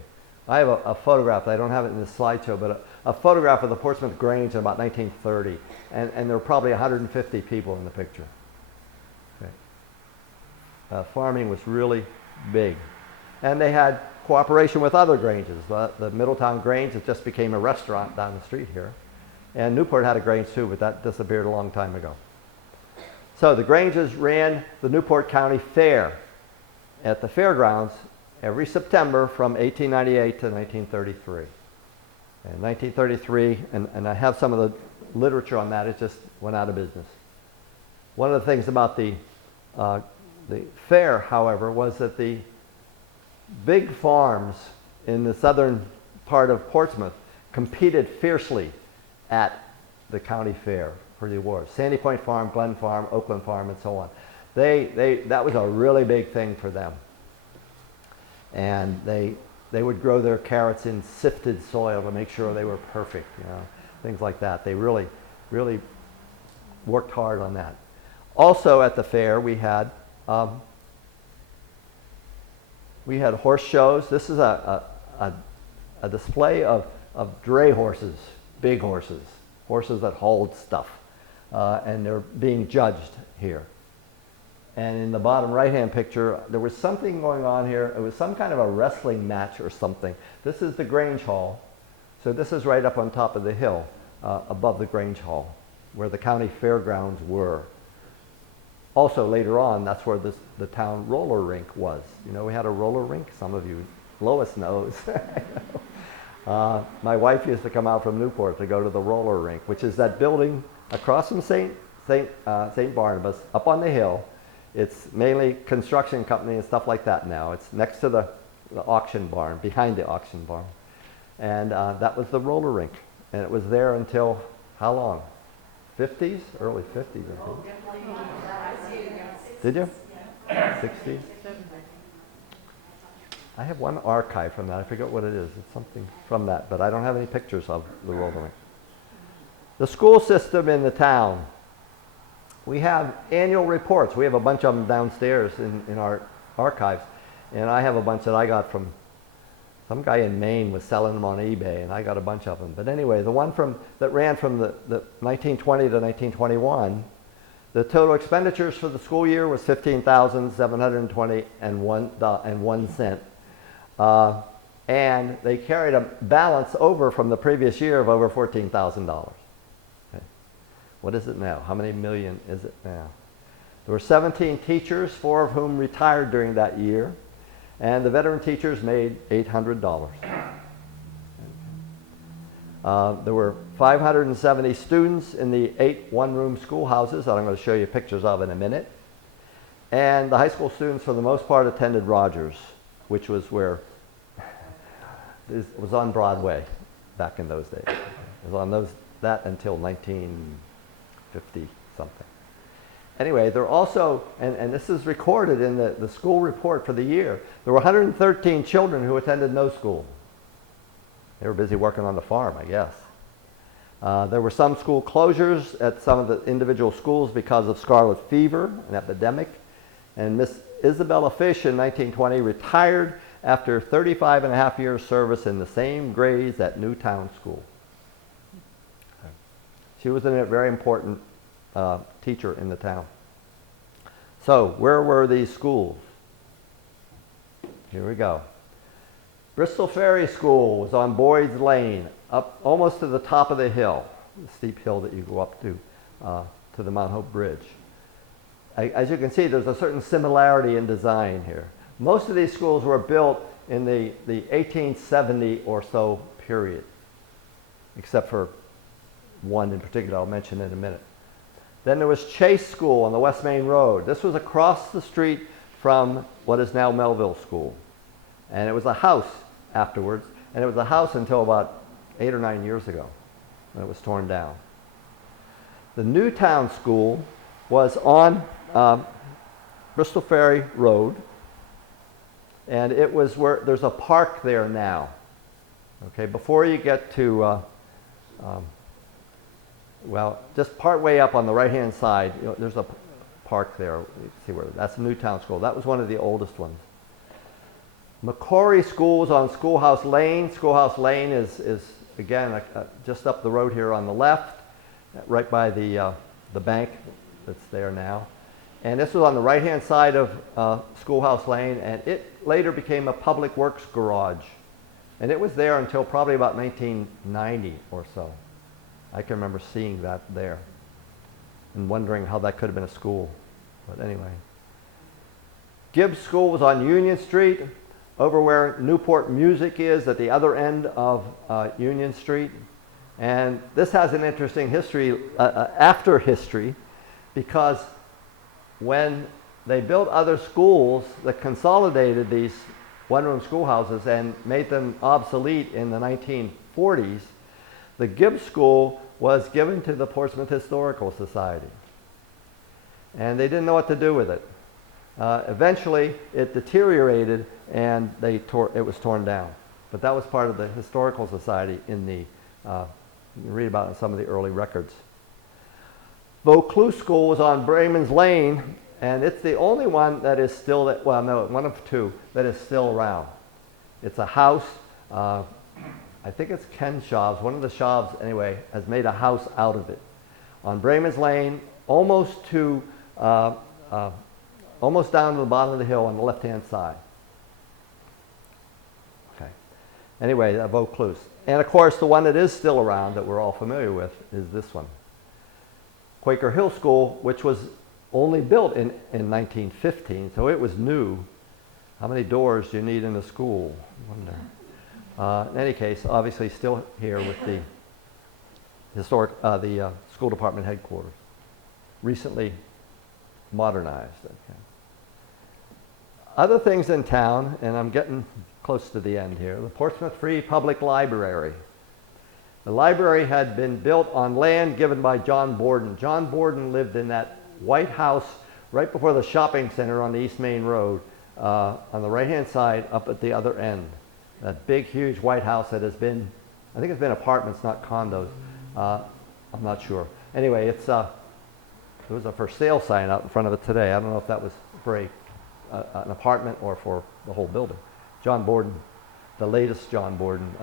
I have a photograph, I don't have it in this slideshow, but a photograph of the Portsmouth Grange in about 1930. And there were probably 150 people in the picture. Okay. Farming was really big. And they had cooperation with other Granges. The Middletown Grange, it just became a restaurant down the street here. And Newport had a Grange too, but that disappeared a long time ago. So the Granges ran the Newport County Fair at the fairgrounds every September from 1898 to 1933. And 1933, and I have some of the literature on that, it just went out of business. One of the things about the fair, however, was that the big farms in the southern part of Portsmouth competed fiercely at the county fair for the awards. Sandy Point Farm, Glen Farm, Oakland Farm, and so on. That was a really big thing for them. And they would grow their carrots in sifted soil to make sure they were perfect, things like that. They really, really worked hard on that. Also at the fair, we had horse shows. This is a display of dray horses, big horses, horses that hauled stuff. And they're being judged here. And in the bottom right-hand picture, there was something going on here. It was some kind of a wrestling match or something. This is the Grange Hall. So this is right up on top of the hill, above the Grange Hall, where the county fairgrounds were. Also, later on, that's where the town roller rink was. We had a roller rink. Some of you, Lois knows. My wife used to come out from Newport to go to the roller rink, which is that building across from St. Barnabas, up on the hill. It's mainly construction company and stuff like that now. It's next to the auction barn, behind the auction barn. And that was the roller rink. And it was there until how long? 50s? Early 50s, I think. Did you? 60s? I have one archive from that. I forget what it is. It's something from that, but I don't have any pictures of the roller rink. The school system in the town. We have annual reports. We have a bunch of them downstairs in our archives. And I have a bunch that I got from some guy in Maine was selling them on eBay, and I got a bunch of them. But anyway, the one that ran from the 1920 to 1921, the total expenditures for the school year was $15,720.01. And they carried a balance over from the previous year of over $14,000. What is it now? How many million is it now? There were 17 teachers, 4 of whom retired during that year, and the veteran teachers made $800. There were 570 students in the 8 one-room schoolhouses that I'm going to show you pictures of in a minute. And the high school students, for the most part, attended Rogers, which was where it was on Broadway back in those days. It was on that until 1950 something. Anyway, there are also, and this is recorded in the school report for the year, there were 113 children who attended no school. They were busy working on the farm, I guess. There were some school closures at some of the individual schools because of scarlet fever, an epidemic. And Miss Isabella Fish in 1920 retired after 35 and a half years service in the same grades at Newtown School. She was a very important teacher in the town. So where were these schools? Here we go. Bristol Ferry School was on Boyd's Lane, up almost to the top of the hill, the steep hill that you go up to the Mount Hope Bridge. As you can see, there's a certain similarity in design here. Most of these schools were built in the 1870 or so period, except for one in particular I'll mention in a minute. Then there was Chase School on the West Main Road. This was across the street from what is now Melville School. And it was a house afterwards, and it was a house until about 8 or 9 years ago when it was torn down. The Newtown School was on Bristol Ferry Road, and it was where there's a park there now. Okay, before you get to, well, just part way up on the right-hand side, you know, there's a park there. You can see where that's Newtown School. That was one of the oldest ones. Macquarie School was on Schoolhouse Lane. Schoolhouse Lane is again just up the road here on the left, right by the bank that's there now. And this was on the right-hand side of Schoolhouse Lane, and it later became a public works garage. And it was there until probably about 1990 or so. I can remember seeing that there and wondering how that could have been a school. But anyway. Gibbs School was on Union Street, over where Newport Music is at the other end of Union Street. And this has an interesting history, after history, because when they built other schools that consolidated these one-room schoolhouses and made them obsolete in the 1940s, the Gibbs School was given to the Portsmouth Historical Society. And they didn't know what to do with it. Eventually, it deteriorated and it was torn down. But that was part of the Historical Society in the, you can read about it in some of the early records. Vaucluse School was on Brayman's Lane, and it's the only one that is still, well, no, one of two that is still around. It's a house, I think it's Ken Schaub's, one of the Schaub's anyway, has made a house out of it. On Brayman's Lane, almost down to the bottom of the hill on the left-hand side. Okay. Anyway, Vaucluse. And of course, the one that is still around that we're all familiar with is this one. Quaker Hill School, which was only built in 1915, so it was new. How many doors do you need in a school? I wonder. In any case, obviously still here with the school department headquarters. Recently modernized. Okay. Other things in town, and I'm getting close to the end here, the Portsmouth Free Public Library. The library had been built on land given by John Borden. John Borden lived in that white house right before the shopping center on the East Main Road, on the right-hand side up at the other end. That big, huge white house that has been, I think it's been apartments, not condos. I'm not sure. Anyway, it's there was a for sale sign out in front of it today. I don't know if that was for an apartment or for the whole building. John Borden, the latest John Borden,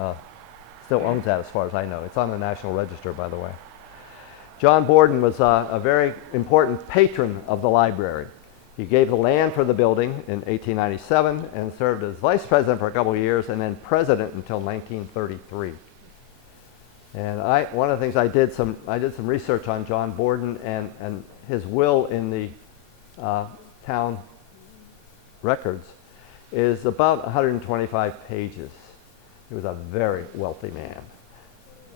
still owns that as far as I know. It's on the National Register, by the way. John Borden was a very important patron of the library. He gave the land for the building in 1897 and served as vice president for a couple of years and then president until 1933. And one of the things I did some research on John Borden and his will in the town records is about 125 pages. He was a very wealthy man.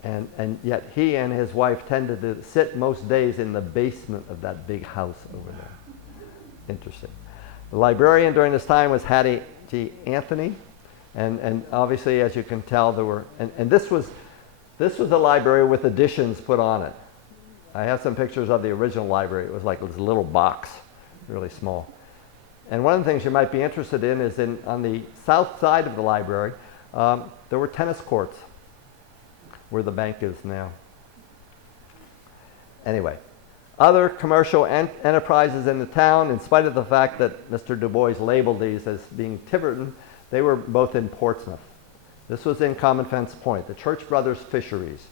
And yet he and his wife tended to sit most days in the basement of that big house over there. Interesting. The librarian during this time was Hattie G. Anthony, and obviously, as you can tell, there were, and this was a library with additions put on it. I have some pictures of the original library. It was like this little box, really small. And one of the things you might be interested in is on the south side of the library, there were tennis courts where the bank is now. Anyway, other commercial enterprises in the town, in spite of the fact that Mr. Du Bois labeled these as being Tiverton, they were both in Portsmouth. This was in Common Fence Point, the Church Brothers Fisheries.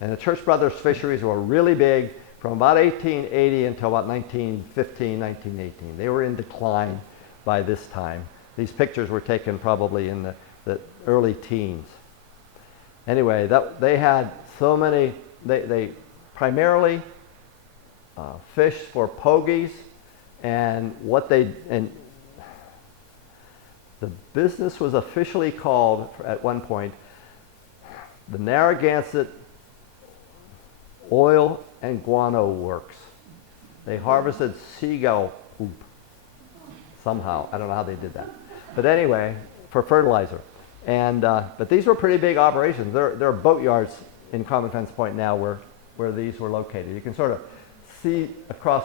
And the Church Brothers Fisheries were really big from about 1880 until about 1915, 1918. They were in decline by this time. These pictures were taken probably in the early teens. Anyway, they had so many, they primarily fished for pogies, and the business was officially called at one point the Narragansett Oil and Guano Works. They harvested seagull poop somehow. I don't know how they did that. But anyway, for fertilizer. And, but these were pretty big operations. There are boatyards in Common Fence Point now where these were located. You can sort of see across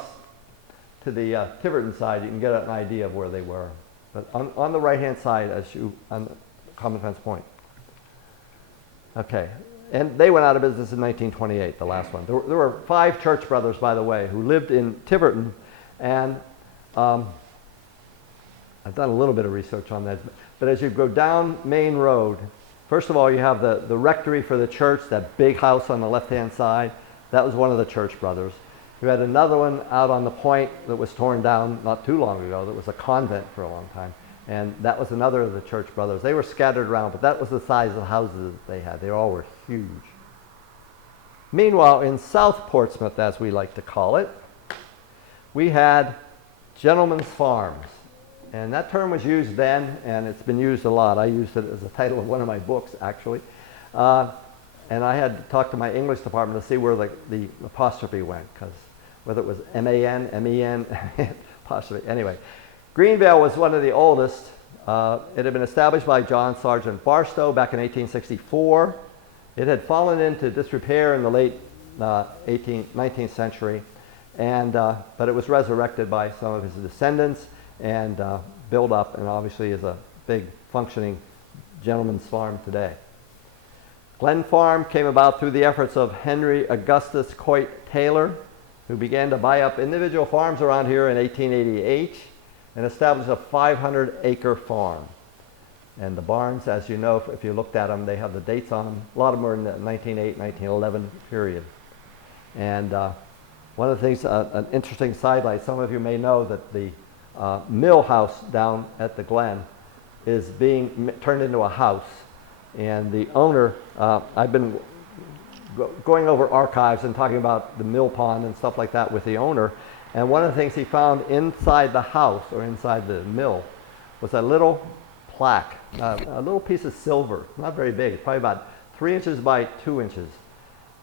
to the Tiverton side, you can get an idea of where they were. But on the right-hand side, on Common Fence Point. Okay, and they went out of business in 1928, the last one. There were 5 Church Brothers, by the way, who lived in Tiverton, and I've done a little bit of research on that. But as you go down Main Road, first of all, you have the rectory for the church, that big house on the left-hand side. That was one of the Church Brothers. You had another one out on the point that was torn down not too long ago. That was a convent for a long time. And that was another of the Church Brothers. They were scattered around, but that was the size of the houses they had. They all were huge. Meanwhile, in South Portsmouth, as we like to call it, we had gentlemen's farms. And that term was used then, and it's been used a lot. I used it as a title of one of my books, actually. And I had to talk to my English department to see where the apostrophe went, because whether it was M-A-N, M-E-N, apostrophe. Anyway, Greenvale was one of the oldest. It had been established by John Sargent Barstow back in 1864. It had fallen into disrepair in the late 19th century, but it was resurrected by some of his descendants and built up, and obviously is a big functioning gentleman's farm today. Glen Farm came about through the efforts of Henry Augustus Coit Taylor, who began to buy up individual farms around here in 1888 and established a 500-acre farm. And the barns, as you know, if you looked at them, they have the dates on them. A lot of them are in the 1908, 1911 period. And one of the things, an interesting sidelight, some of you may know that the mill house down at the Glen is being turned into a house. And the owner, I've been going over archives and talking about the mill pond and stuff like that with the owner. And one of the things he found inside the house, or inside the mill, was a little plaque, a little piece of silver, not very big, probably about 3 inches by 2 inches.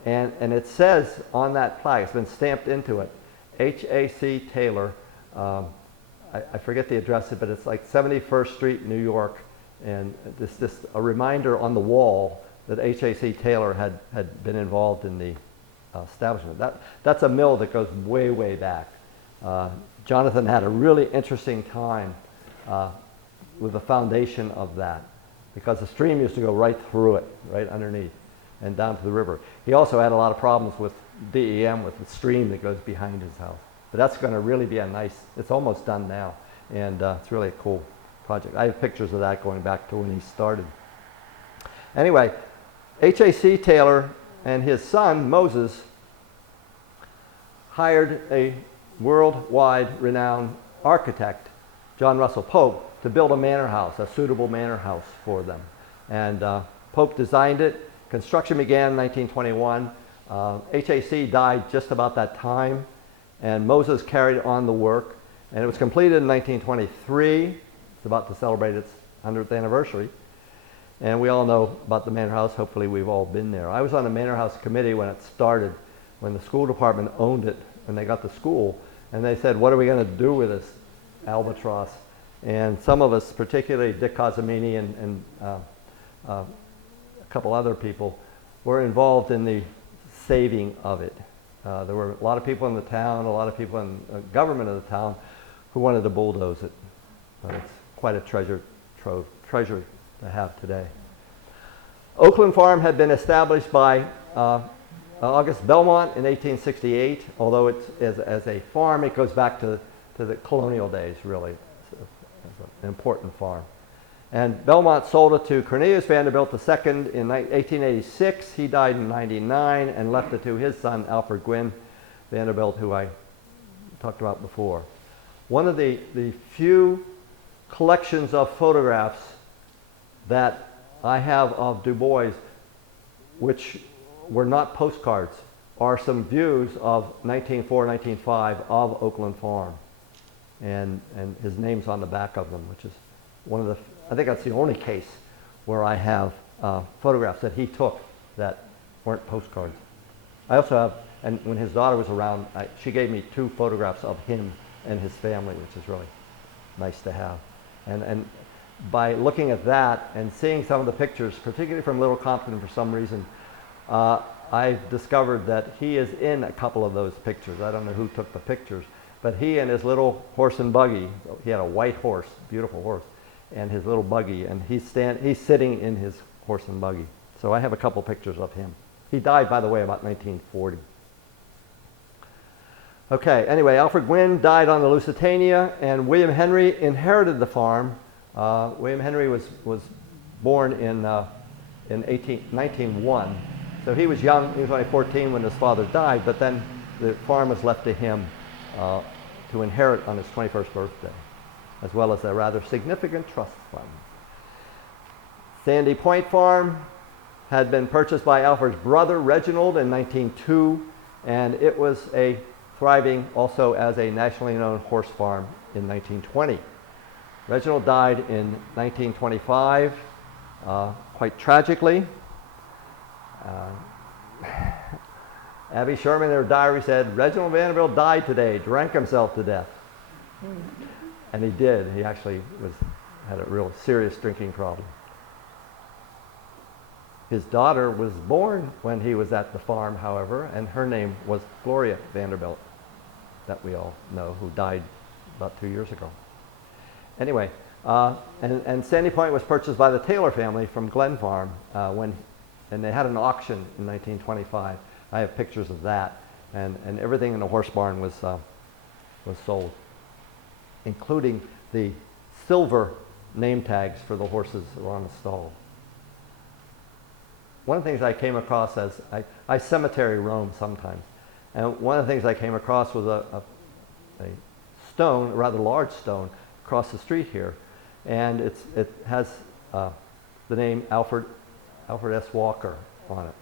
And it says on that plaque, it's been stamped into it, H.A.C. Taylor, I forget the address, but it's like 71st Street, New York. And this just a reminder on the wall that H.A.C. Taylor had been involved in the establishment. That's a mill that goes way, way back. Jonathan had a really interesting time with the foundation of that, because the stream used to go right through it, right underneath, and down to the river. He also had a lot of problems with DEM, with the stream that goes behind his house. But that's going to really be a nice, it's almost done now, and it's really a cool project. I have pictures of that going back to when he started. Anyway, H.A.C. Taylor and his son, Moses, hired a worldwide renowned architect, John Russell Pope, to build a manor house, a suitable manor house for them. And Pope designed it. Construction began in 1921. H.A.C. died just about that time, and Moses carried on the work. And it was completed in 1923. It's about to celebrate its 100th anniversary. And we all know about the Manor House. Hopefully we've all been there. I was on the Manor House committee when it started, when the school department owned it, and they got the school. And they said, what are we going to do with this albatross? And some of us, particularly Dick Cosimini and a couple other people, were involved in the saving of it. There were a lot of people in the town, a lot of people in the government of the town who wanted to bulldoze it. But it's quite a treasure to have today. Oakland Farm had been established by August Belmont in 1868, although it's, as a farm, it goes back to the colonial days, really. It's an important farm. And Belmont sold it to Cornelius Vanderbilt II in 1886. He died in 99 and left it to his son, Alfred Gwynn Vanderbilt, who I talked about before. One of the few collections of photographs that I have of Du Bois, which were not postcards, are some views of 1904, 1905 of Oakland Farm. And his name's on the back of them, which is one of the, I think that's the only case where I have photographs that he took that weren't postcards. I also have, and when his daughter was around, she gave me 2 photographs of him and his family, which is really nice to have. And by looking at that and seeing some of the pictures, particularly from Little Compton for some reason, I've discovered that he is in a couple of those pictures. I don't know who took the pictures, but he and his little horse and buggy, he had a white horse, beautiful horse, and his little buggy, and he's sitting in his horse and buggy. So I have a couple pictures of him. He died, by the way, about 1940. Okay, anyway, Alfred Gwynn died on the Lusitania, and William Henry inherited the farm. William Henry was born in 1901, so he was young. He was only 14 when his father died, but then the farm was left to him to inherit on his 21st birthday, as well as a rather significant trust fund. Sandy Point Farm had been purchased by Alfred's brother Reginald in 1902, and it was thriving also as a nationally known horse farm in 1920. Reginald died in 1925, quite tragically. Abby Sherman in her diary said, "Reginald Vanderbilt died today, drank himself to death." And he did. He actually had a real serious drinking problem. His daughter was born when he was at the farm, however, and her name was Gloria Vanderbilt, that we all know, who died about 2 years ago. Anyway, and Sandy Point was purchased by the Taylor family from Glen Farm and they had an auction in 1925. I have pictures of that, and everything in the horse barn was sold, including the silver name tags for the horses that were on the stall. One of the things I came across as I cemetery roam sometimes, and one of the things I came across was a stone, a rather large stone, across the street here, and it has the name Alfred S. Walker on it.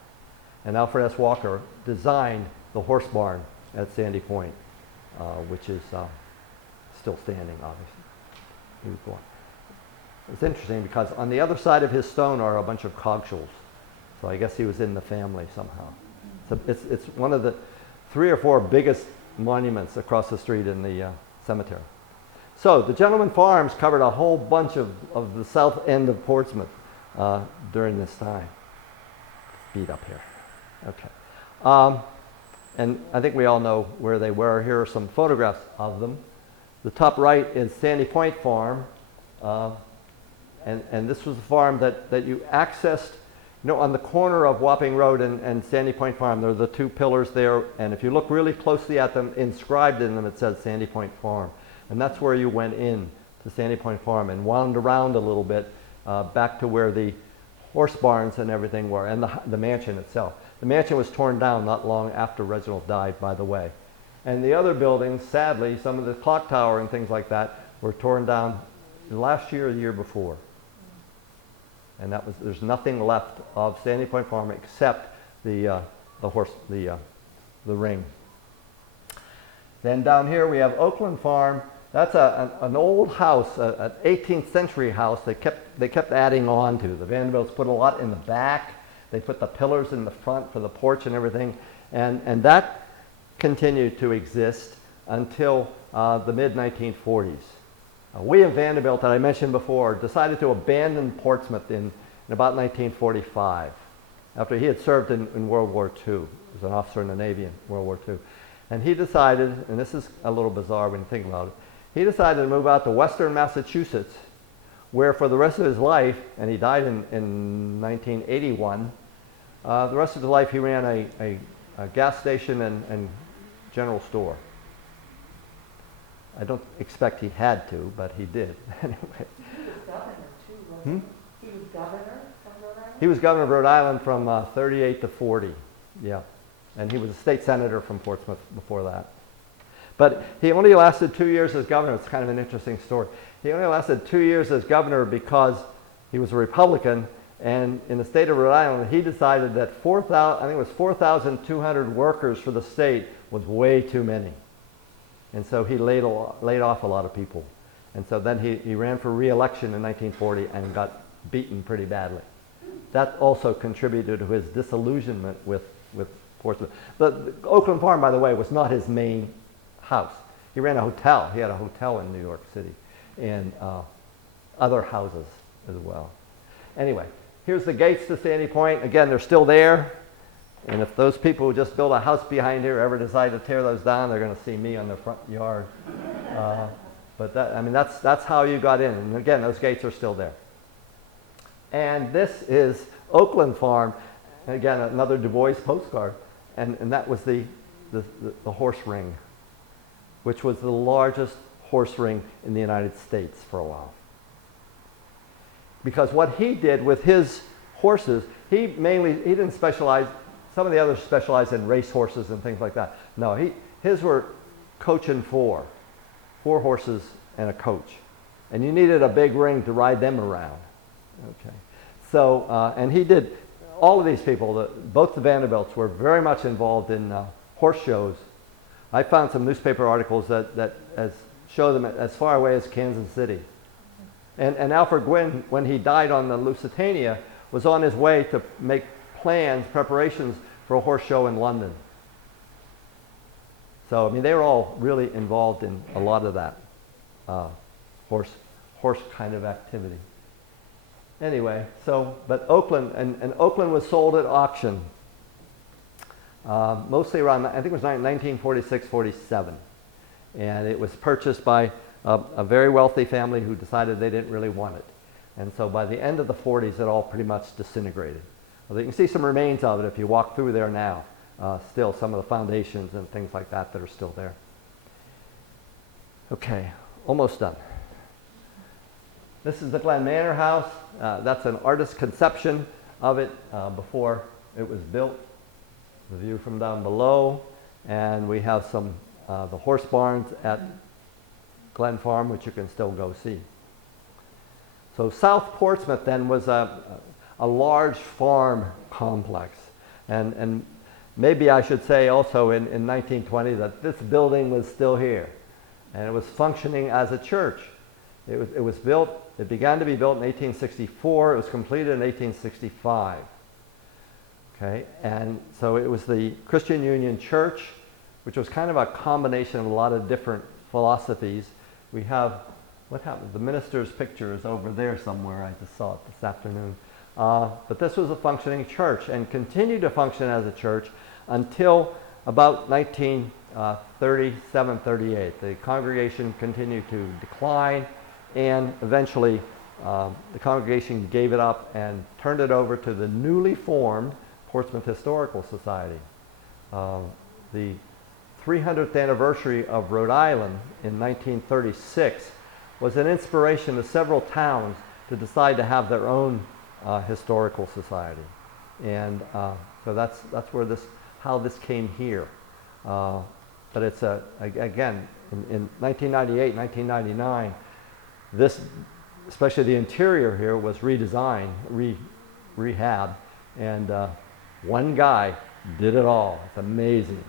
And Alfred S. Walker designed the horse barn at Sandy Point, which is still standing, obviously. He was born. It's interesting because on the other side of his stone are a bunch of cogswells. So I guess he was in the family somehow. So it's one of the 3 or 4 biggest monuments across the street in the cemetery. So the Gentleman Farms covered a whole bunch of the south end of Portsmouth during this time. Speed up here. Okay. And I think we all know where they were. Here are some photographs of them. The top right is Sandy Point Farm. And this was a farm that you accessed, you know, on the corner of Wapping Road and Sandy Point Farm. There are the 2 pillars there, and if you look really closely at them, inscribed in them, it says Sandy Point Farm. And that's where you went in to Sandy Point Farm and wound around a little bit back to where the horse barns and everything were, and the mansion itself. The mansion was torn down not long after Reginald died, by the way. And the other buildings, sadly, some of the clock tower and things like that, were torn down last year or the year before. And there's nothing left of Sandy Point Farm except the ring. Then down here we have Oakland Farm. That's an old house, an 18th century house they kept adding on to. The Vanderbilts put a lot in the back. They put the pillars in the front for the porch and everything. And that continued to exist until the mid-1940s. William Vanderbilt, that I mentioned before, decided to abandon Portsmouth in about 1945, after he had served in World War II. He was an officer in the Navy in World War II. And he decided, and this is a little bizarre when you think about it, he decided to move out to western Massachusetts, where for the rest of his life, and he died in 1981, the rest of his life he ran a gas station and general store. I don't expect he had to, but he did. Anyway. He was governor too, wasn't he? He was governor of Rhode Island? He was governor of Rhode Island from 38 to 40, yeah. And he was a state senator from Portsmouth before that. But he only lasted 2 years as governor. It's kind of an interesting story. He only lasted 2 years as governor because he was a Republican, and in the state of Rhode Island, he decided that 4,200 workers for the state was way too many. And so he laid off a lot of people. And so then he ran for re-election in 1940 and got beaten pretty badly. That also contributed to his disillusionment with Portsmouth. The Oakland Farm, by the way, was not his main house. He ran a hotel. He had a hotel in New York City and other houses as well. Anyway, here's the gates to Sandy Point. Again, they're still there. And if those people who just built a house behind here ever decide to tear those down, they're going to see me on the front yard. But that's how you got in. And again, those gates are still there. And this is Oakland Farm. And again, another Du Bois postcard. And that was the horse ring, which was the largest horse ring in the United States for a while. Because what he did with his horses, he didn't specialize. Some of the others specialized in race horses and things like that. No, his were coach and four horses and a coach. And you needed a big ring to ride them around. Okay. So, and he did, all of these people, both the Vanderbilts were very much involved in horse shows. I found some newspaper articles that show them as far away as Kansas City. And Alfred Gwynn, when he died on the Lusitania, was on his way to make preparations for a horse show in London. So, I mean, they were all really involved in a lot of that horse kind of activity. Anyway, but Oakland, and Oakland was sold at auction, mostly around, I think it was 1946, 47. And it was purchased by a very wealthy family who decided they didn't really want it. And so by the end of the 40s, it all pretty much disintegrated. Well, you can see some remains of it if you walk through there now. Still some of the foundations and things like that are still there. Okay, almost done. This is the Glen Manor House. That's an artist's conception of it before it was built. The view from down below. And we have some the horse barns at Glen Farm, which you can still go see. So South Portsmouth then was a large farm complex. And maybe I should say also in 1920 that this building was still here. And it was functioning as a church. It was built, it began to be built in 1864. It was completed in 1865. Okay, and so it was the Christian Union Church, which was kind of a combination of a lot of different philosophies. We have, what happened? The minister's picture is over there somewhere. I just saw it this afternoon. But this was a functioning church and continued to function as a church until about 1937, 38. The congregation continued to decline, and eventually the congregation gave it up and turned it over to the newly formed Portsmouth Historical Society. The 300th anniversary of Rhode Island in 1936 was an inspiration to several towns to decide to have their own historical society. And so that's where how this came here. But it's again, in 1998, 1999, this, especially the interior here, was redesigned, rehab, and one guy did it all. It's amazing,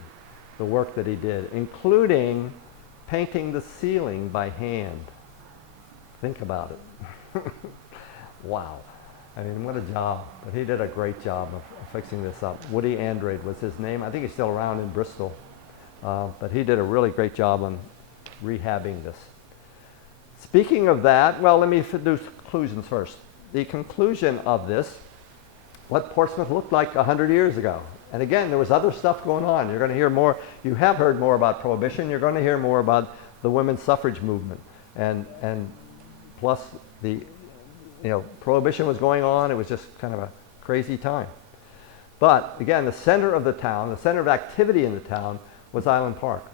the work that he did, including painting the ceiling by hand. Think about it. Wow. I mean, what a job. But he did a great job of fixing this up. Woody Andrade was his name. I think he's still around in Bristol. But he did a really great job on rehabbing this. Speaking of that, well, let me do conclusions first. The conclusion of this, what Portsmouth looked like 100 years ago. And again, there was other stuff going on. You're going to hear more, you have heard more about Prohibition, you're going to hear more about the women's suffrage movement. And plus the, Prohibition was going on, it was just kind of a crazy time. But again, the center of the town, the center of activity in the town was Island Park.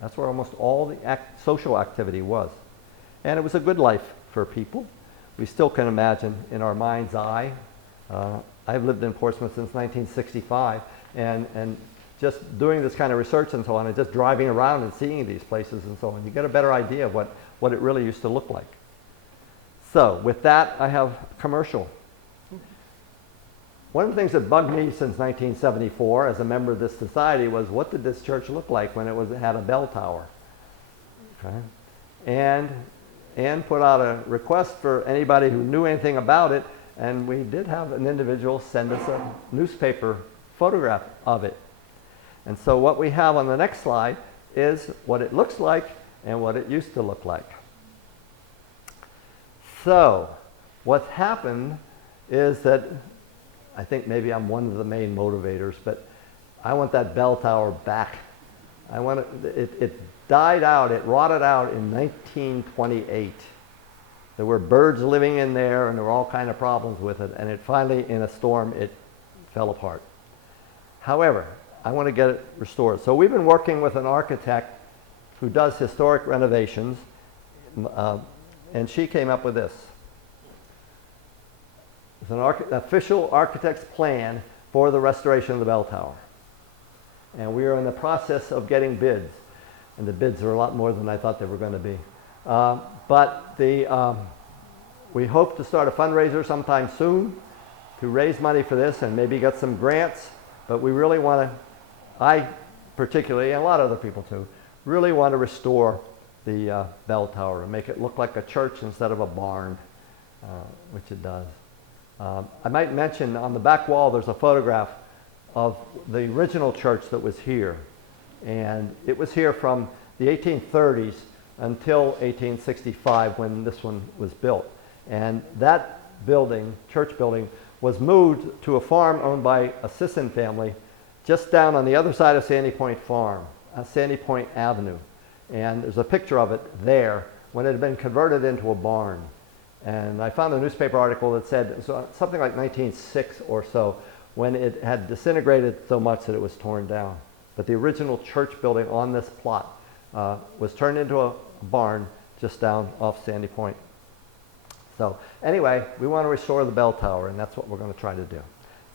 That's where almost all the social activity was. And it was a good life for people. We still can imagine in our mind's eye. I've lived in Portsmouth since 1965, and just doing this kind of research and so on, and just driving around and seeing these places and so on, you get a better idea of what it really used to look like. So with that, I have commercial. One of the things that bugged me since 1974 as a member of this society was, what did this church look like when it had a bell tower? Okay. And Anne put out a request for anybody who knew anything about it, and we did have an individual send us a newspaper photograph of it. And so what we have on the next slide is what it looks like and what it used to look like. So what's happened is that, I think maybe I'm one of the main motivators, but I want that bell tower back. It died out, it rotted out in 1928. There were birds living in there and there were all kinds of problems with it, and it finally, in a storm, it fell apart. However, I want to get it restored. So we've been working with an architect who does historic renovations, and she came up with this. It's an official architect's plan for the restoration of the bell tower. And we are in the process of getting bids. And the bids are a lot more than I thought they were going to be. We hope to start a fundraiser sometime soon to raise money for this and maybe get some grants. But we really want to, I particularly, and a lot of other people too, really want to restore the bell tower and make it look like a church instead of a barn, which it does. I might mention on the back wall there's a photograph of the original church that was here. And it was here from the 1830s until 1865 when this one was built. And that building, church building, was moved to a farm owned by a Sisson family just down on the other side of Sandy Point Farm, Sandy Point Avenue. And there's a picture of it there when it had been converted into a barn. And I found a newspaper article that said something like 1906 or so, when it had disintegrated so much that it was torn down. But the original church building on this plot was turned into a barn just down off Sandy Point. So anyway, we want to restore the bell tower, and that's what we're going to try to do.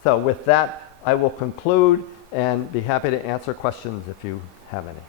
So with that, I will conclude and be happy to answer questions if you have any.